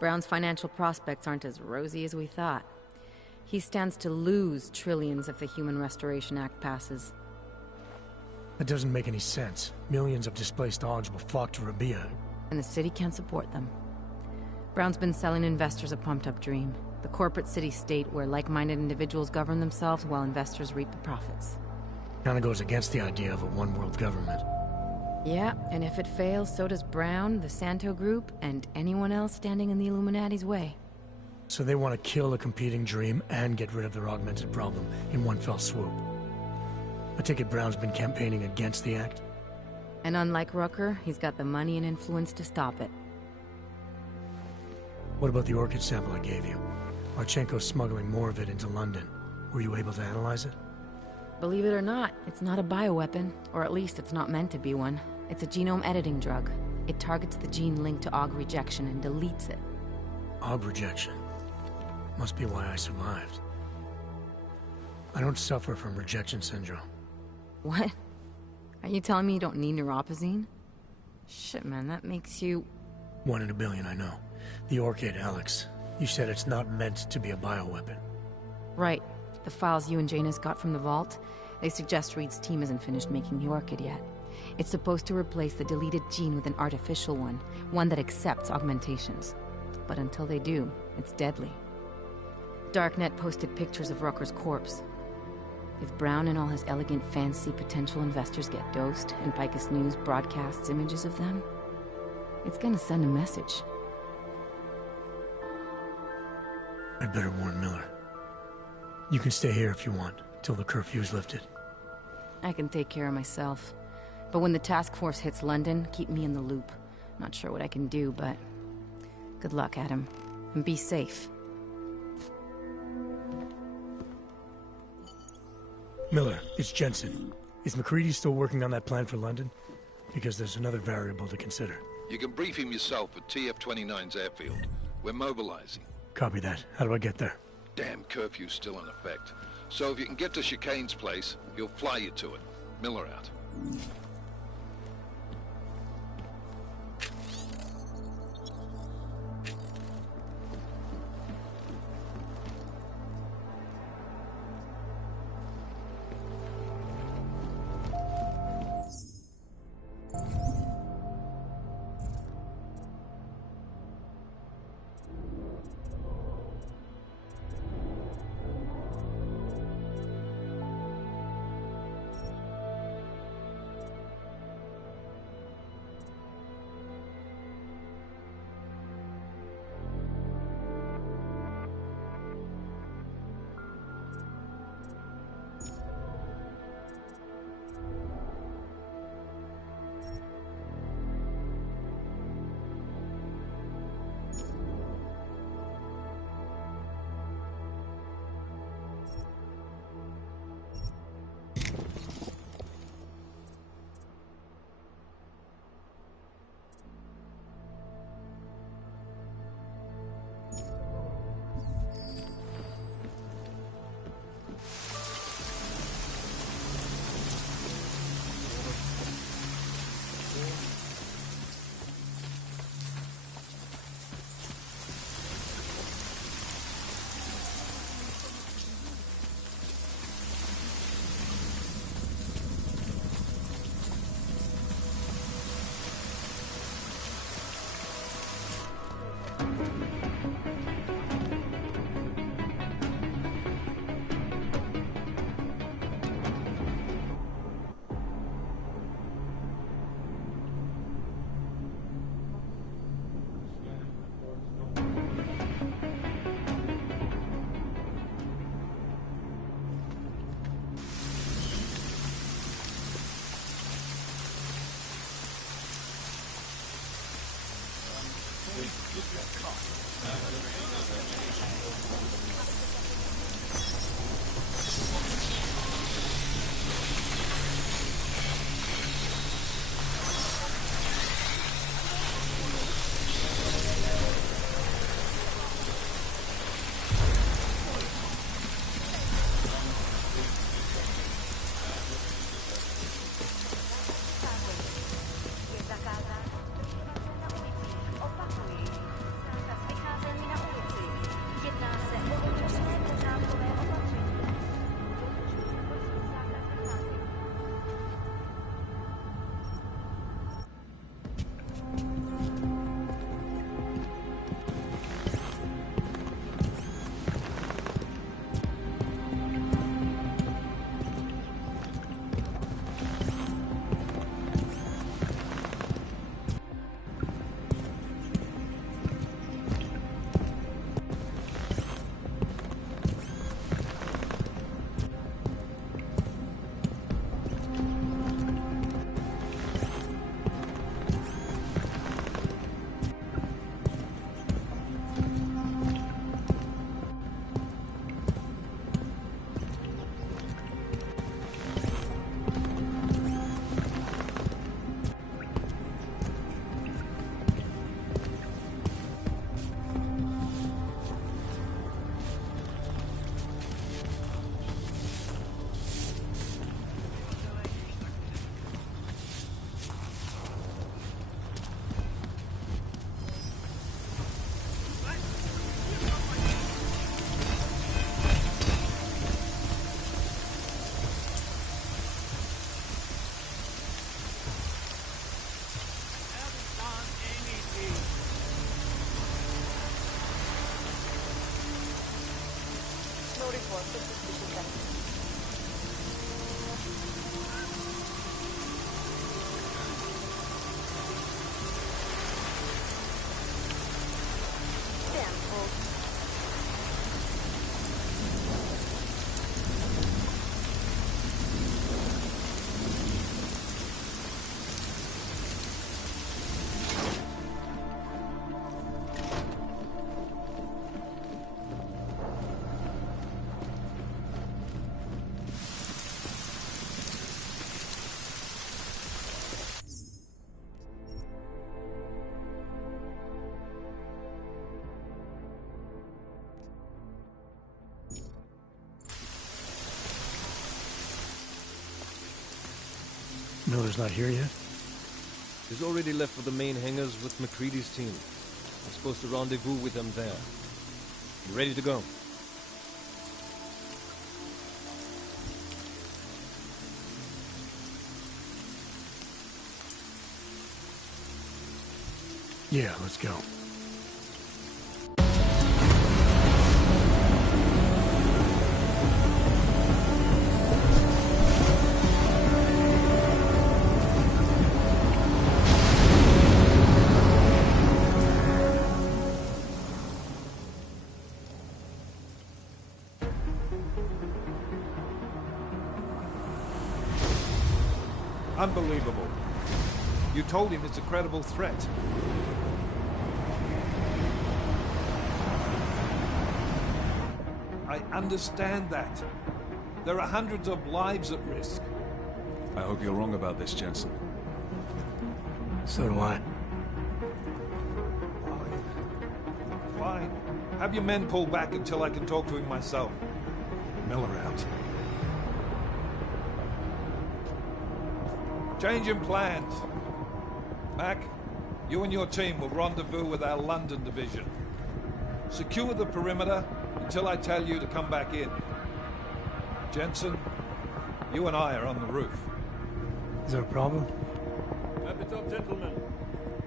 Brown's financial prospects aren't as rosy as we thought. He stands to lose trillions if the Human Restoration Act passes. That doesn't make any sense. Millions of displaced Augs will flock to Rabia. And the city can't support them. Brown's been selling investors a pumped-up dream. The corporate city-state where like-minded individuals govern themselves while investors reap the profits. Kinda goes against the idea of a one-world government. Yeah, and if it fails, so does Brown, the Santo Group, and anyone else standing in the Illuminati's way. So they want to kill a competing dream and get rid of their augmented problem in one fell swoop. I take it Brown's been campaigning against the act? And unlike Rucker, he's got the money and influence to stop it. What about the orchid sample I gave you? Marchenko's smuggling more of it into London. Were you able to analyze it? Believe it or not, it's not a bioweapon, or at least it's not meant to be one. It's a genome editing drug. It targets the gene linked to AUG rejection and deletes it. AUG rejection? Must be why I survived. I don't suffer from rejection syndrome. What? Are you telling me you don't need neuropozyne? Shit, man, that makes you... 1 in a billion, I know. The orchid, Alex. You said it's not meant to be a bioweapon. Right. The files you and Janus got from the vault, they suggest Reed's team isn't finished making the orchid yet. It's supposed to replace the deleted gene with an artificial one that accepts augmentations. But until they do, it's deadly. Darknet posted pictures of Rucker's corpse. If Brown and all his elegant, fancy potential investors get dosed, and Picus News broadcasts images of them, it's gonna send a message. I'd better warn Miller. You can stay here if you want, till the curfew's lifted. I can take care of myself. But when the task force hits London, keep me in the loop. Not sure what I can do, but... good luck, Adam. And be safe. Miller, it's Jensen. Is McCready still working on that plan for London? Because there's another variable to consider. You can brief him yourself at TF-29's airfield. We're mobilizing. Copy that. How do I get there? Damn curfew's still in effect. So if you can get to Chicane's place, he'll fly you to it. Miller out. report for suspicious activity. Damn fool. Miller's not here yet? He's already left for the main hangars with McCready's team. I'm supposed to rendezvous with them there. You ready to go? Yeah, let's go. Unbelievable. You told him it's a credible threat. I understand that. There are hundreds of lives at risk. I hope you're wrong about this, Jensen. So do I. Fine. Have your men pull back until I can talk to him myself. Miller out. Change in plans. Mac, you and your team will rendezvous with our London division. Secure the perimeter until I tell you to come back in. Jensen, you and I are on the roof. Is there a problem? Wrap it up, gentlemen.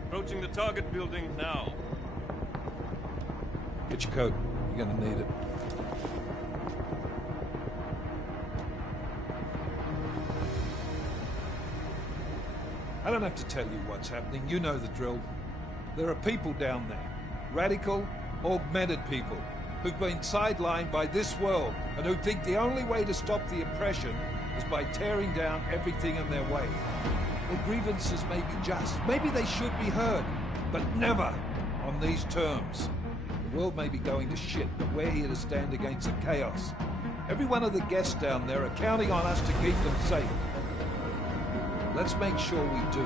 Approaching the target building now. Get your coat. You're gonna need it. I don't have to tell you what's happening. You know the drill. There are people down there. Radical, augmented people who've been sidelined by this world and who think the only way to stop the oppression is by tearing down everything in their way. Their grievances may be just. Maybe they should be heard. But never on these terms. The world may be going to shit, but we're here to stand against the chaos. Every one of the guests down there are counting on us to keep them safe. Let's make sure we do.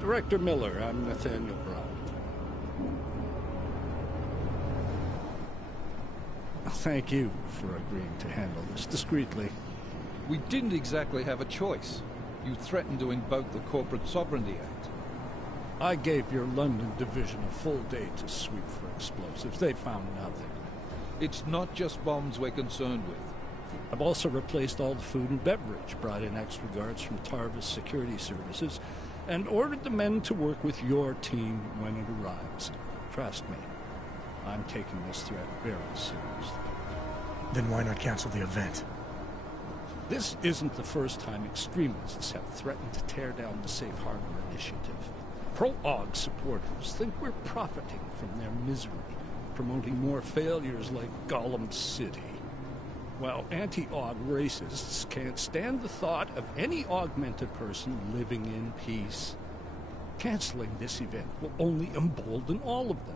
Director Miller, I'm Nathaniel Brown. Thank you for agreeing to handle this discreetly. We didn't exactly have a choice. You threatened to invoke the Corporate Sovereignty Act. I gave your London division a full day to sweep for explosives. They found nothing. It's not just bombs we're concerned with. I've also replaced all the food and beverage, brought in extra guards from Tarvis Security Services, and ordered the men to work with your team when it arrives. Trust me, I'm taking this threat very seriously. Then why not cancel the event? This isn't the first time extremists have threatened to tear down the Safe Harbor Initiative. Pro-AUG supporters think we're profiting from their misery, promoting more failures like Gollum City. While anti-AUG racists can't stand the thought of any augmented person living in peace. Canceling this event will only embolden all of them.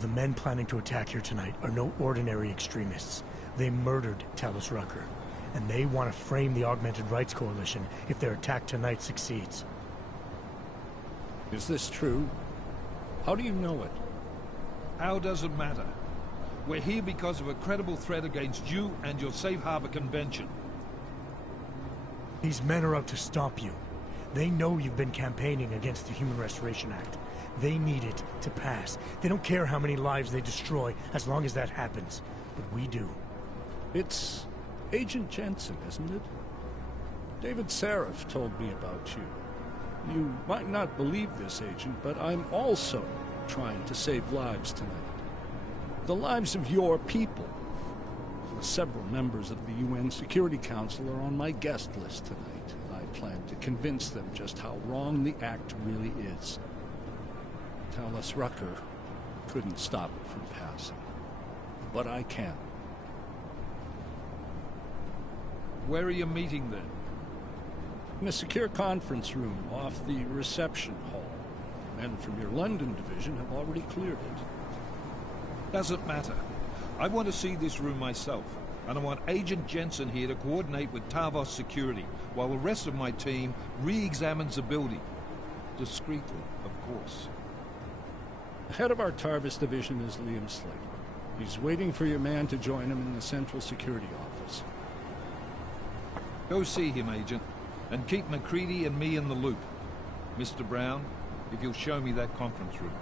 The men planning to attack here tonight are no ordinary extremists. They murdered Talos Rucker, and they want to frame the Augmented Rights Coalition if their attack tonight succeeds. Is this true? How do you know it? How does it matter? We're here because of a credible threat against you and your Safe Harbor Convention. These men are out to stop you. They know you've been campaigning against the Human Restoration Act. They need it to pass. They don't care how many lives they destroy, as long as that happens. But we do. It's Agent Jensen, isn't it? David Seraph told me about you. You might not believe this, Agent, but I'm also trying to save lives tonight. The lives of your people. Several members of the UN Security Council are on my guest list tonight. I plan to convince them just how wrong the act really is. Talos Rucker couldn't stop it from passing. But I can. Where are you meeting then? In a secure conference room off the reception hall. Men from your London division have already cleared it. Doesn't matter. I want to see this room myself, and I want Agent Jensen here to coordinate with Tarvos Security, while the rest of my team re-examines the building. Discreetly, of course. The head of our Tarvis division is Liam Slater. He's waiting for your man to join him in the Central Security Office. Go see him, Agent, and keep McCready and me in the loop. Mr. Brown, if you'll show me that conference room.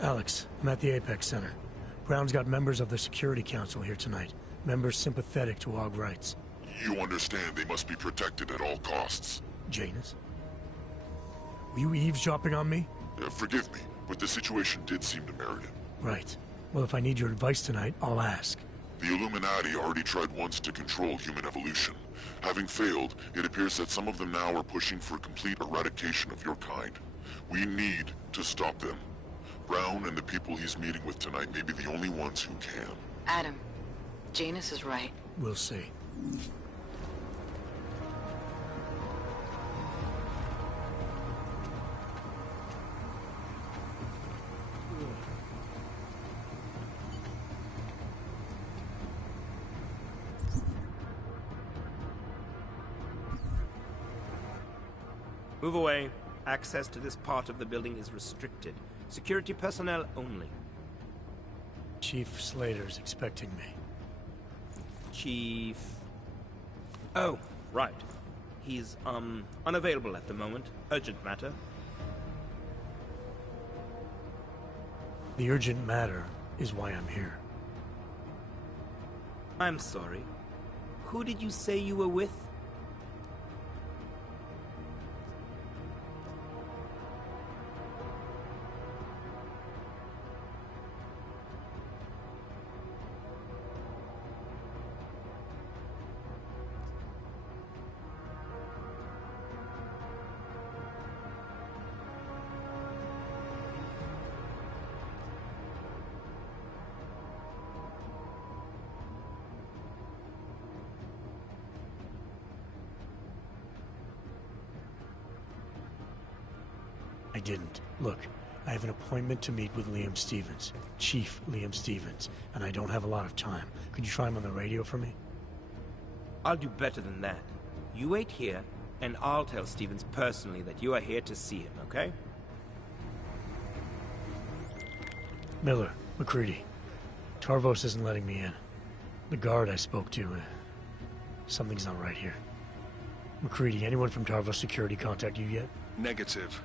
Alex, I'm at the Apex Center. Brown's got members of the Security Council here tonight. Members sympathetic to AUG rights. You understand they must be protected at all costs. Janus? Were you eavesdropping on me? Forgive me, but the situation did seem to merit it. Right. Well, if I need your advice tonight, I'll ask. The Illuminati already tried once to control human evolution. Having failed, it appears that some of them now are pushing for complete eradication of your kind. We need to stop them. Brown and the people he's meeting with tonight may be the only ones who can. Adam, Janus is right. We'll see. Move away. Access to this part of the building is restricted. Security personnel only. Chief Slater's expecting me. Chief... Oh, right. He's, unavailable at the moment. Urgent matter. The urgent matter is why I'm here. I'm sorry. Who did you say you were with? I didn't. Look, I have an appointment to meet with Liam Stevens, Chief Liam Stevens, and I don't have a lot of time. Could you try him on the radio for me? I'll do better than that. You wait here, and I'll tell Stevens personally that you are here to see him, okay? Miller, McCready. Tarvos isn't letting me in. The guard I spoke to, something's not right here. McCready, anyone from Tarvos Security contact you yet? Negative.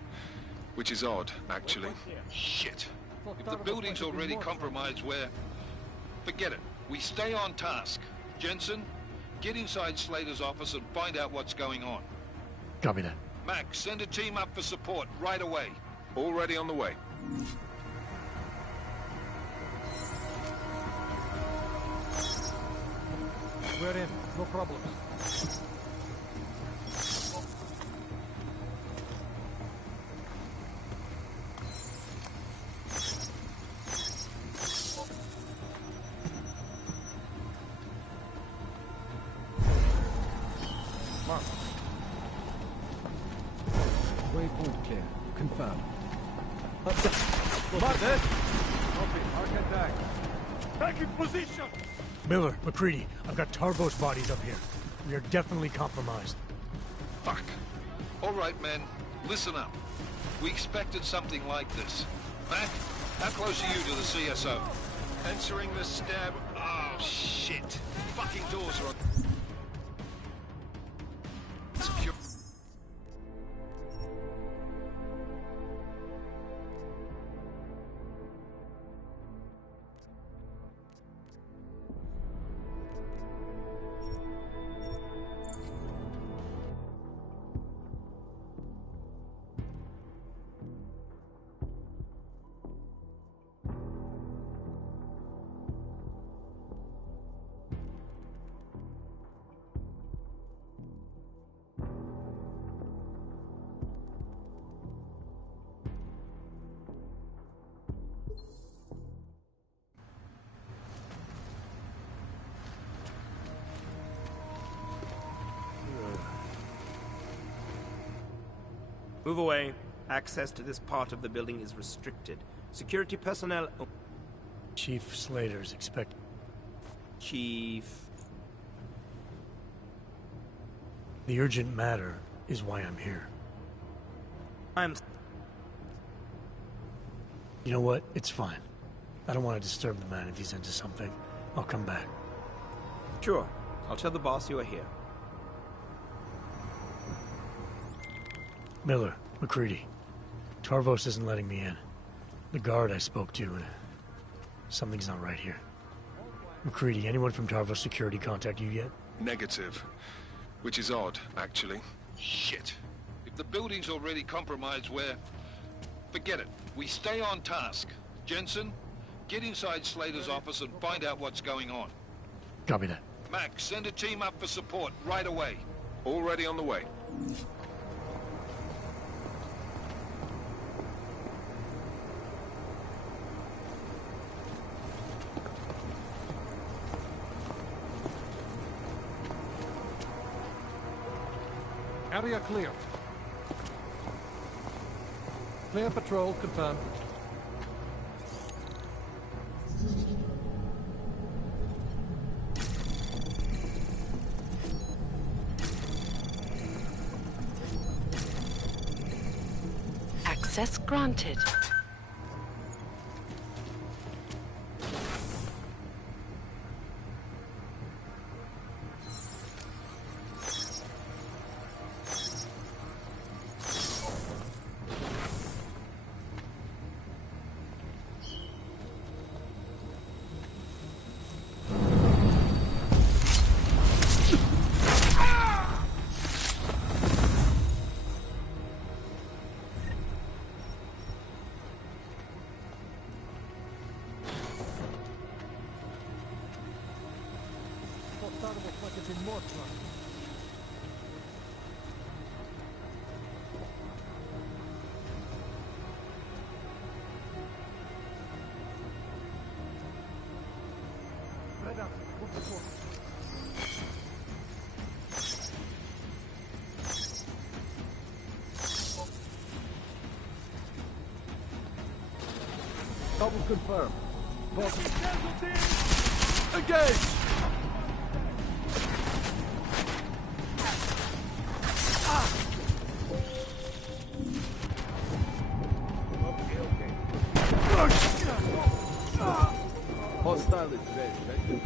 Which is odd, actually. Shit. If the building's already compromised, forget it. We stay on task. Jensen, get inside Slater's office and find out what's going on. Copy that. Max, send a team up for support right away. Already on the way. We're in. No problem. Mark. Waypoint clear. Confirmed. Mark it! Copy. Mark attack. Back in position! Miller, McCready, I've got Tarvos bodies up here. We are definitely compromised. Fuck. All right, men. Listen up. We expected something like this. Mac, how close are you to the CSO? Entering the stab. Oh, shit. Fucking doors are secure. Move away. Access to this part of the building is restricted. Security personnel... Chief Slater's expect... Chief... The urgent matter is why I'm here. You know what? It's fine. I don't want to disturb the man if he's into something. I'll come back. Sure. I'll tell the boss you are here. Miller, McCready. Tarvos isn't letting me in. The guard I spoke to, something's not right here. McCready, anyone from Tarvos Security contact you yet? Negative. Which is odd, actually. Shit. If the building's already compromised, forget it. We stay on task. Jensen, get inside Slater's office and find out what's going on. Copy that. Max, send a team up for support right away. Already on the way. Area clear. Clear patrol confirmed. Access granted. Double confirmed. Engage! Hostile is ready.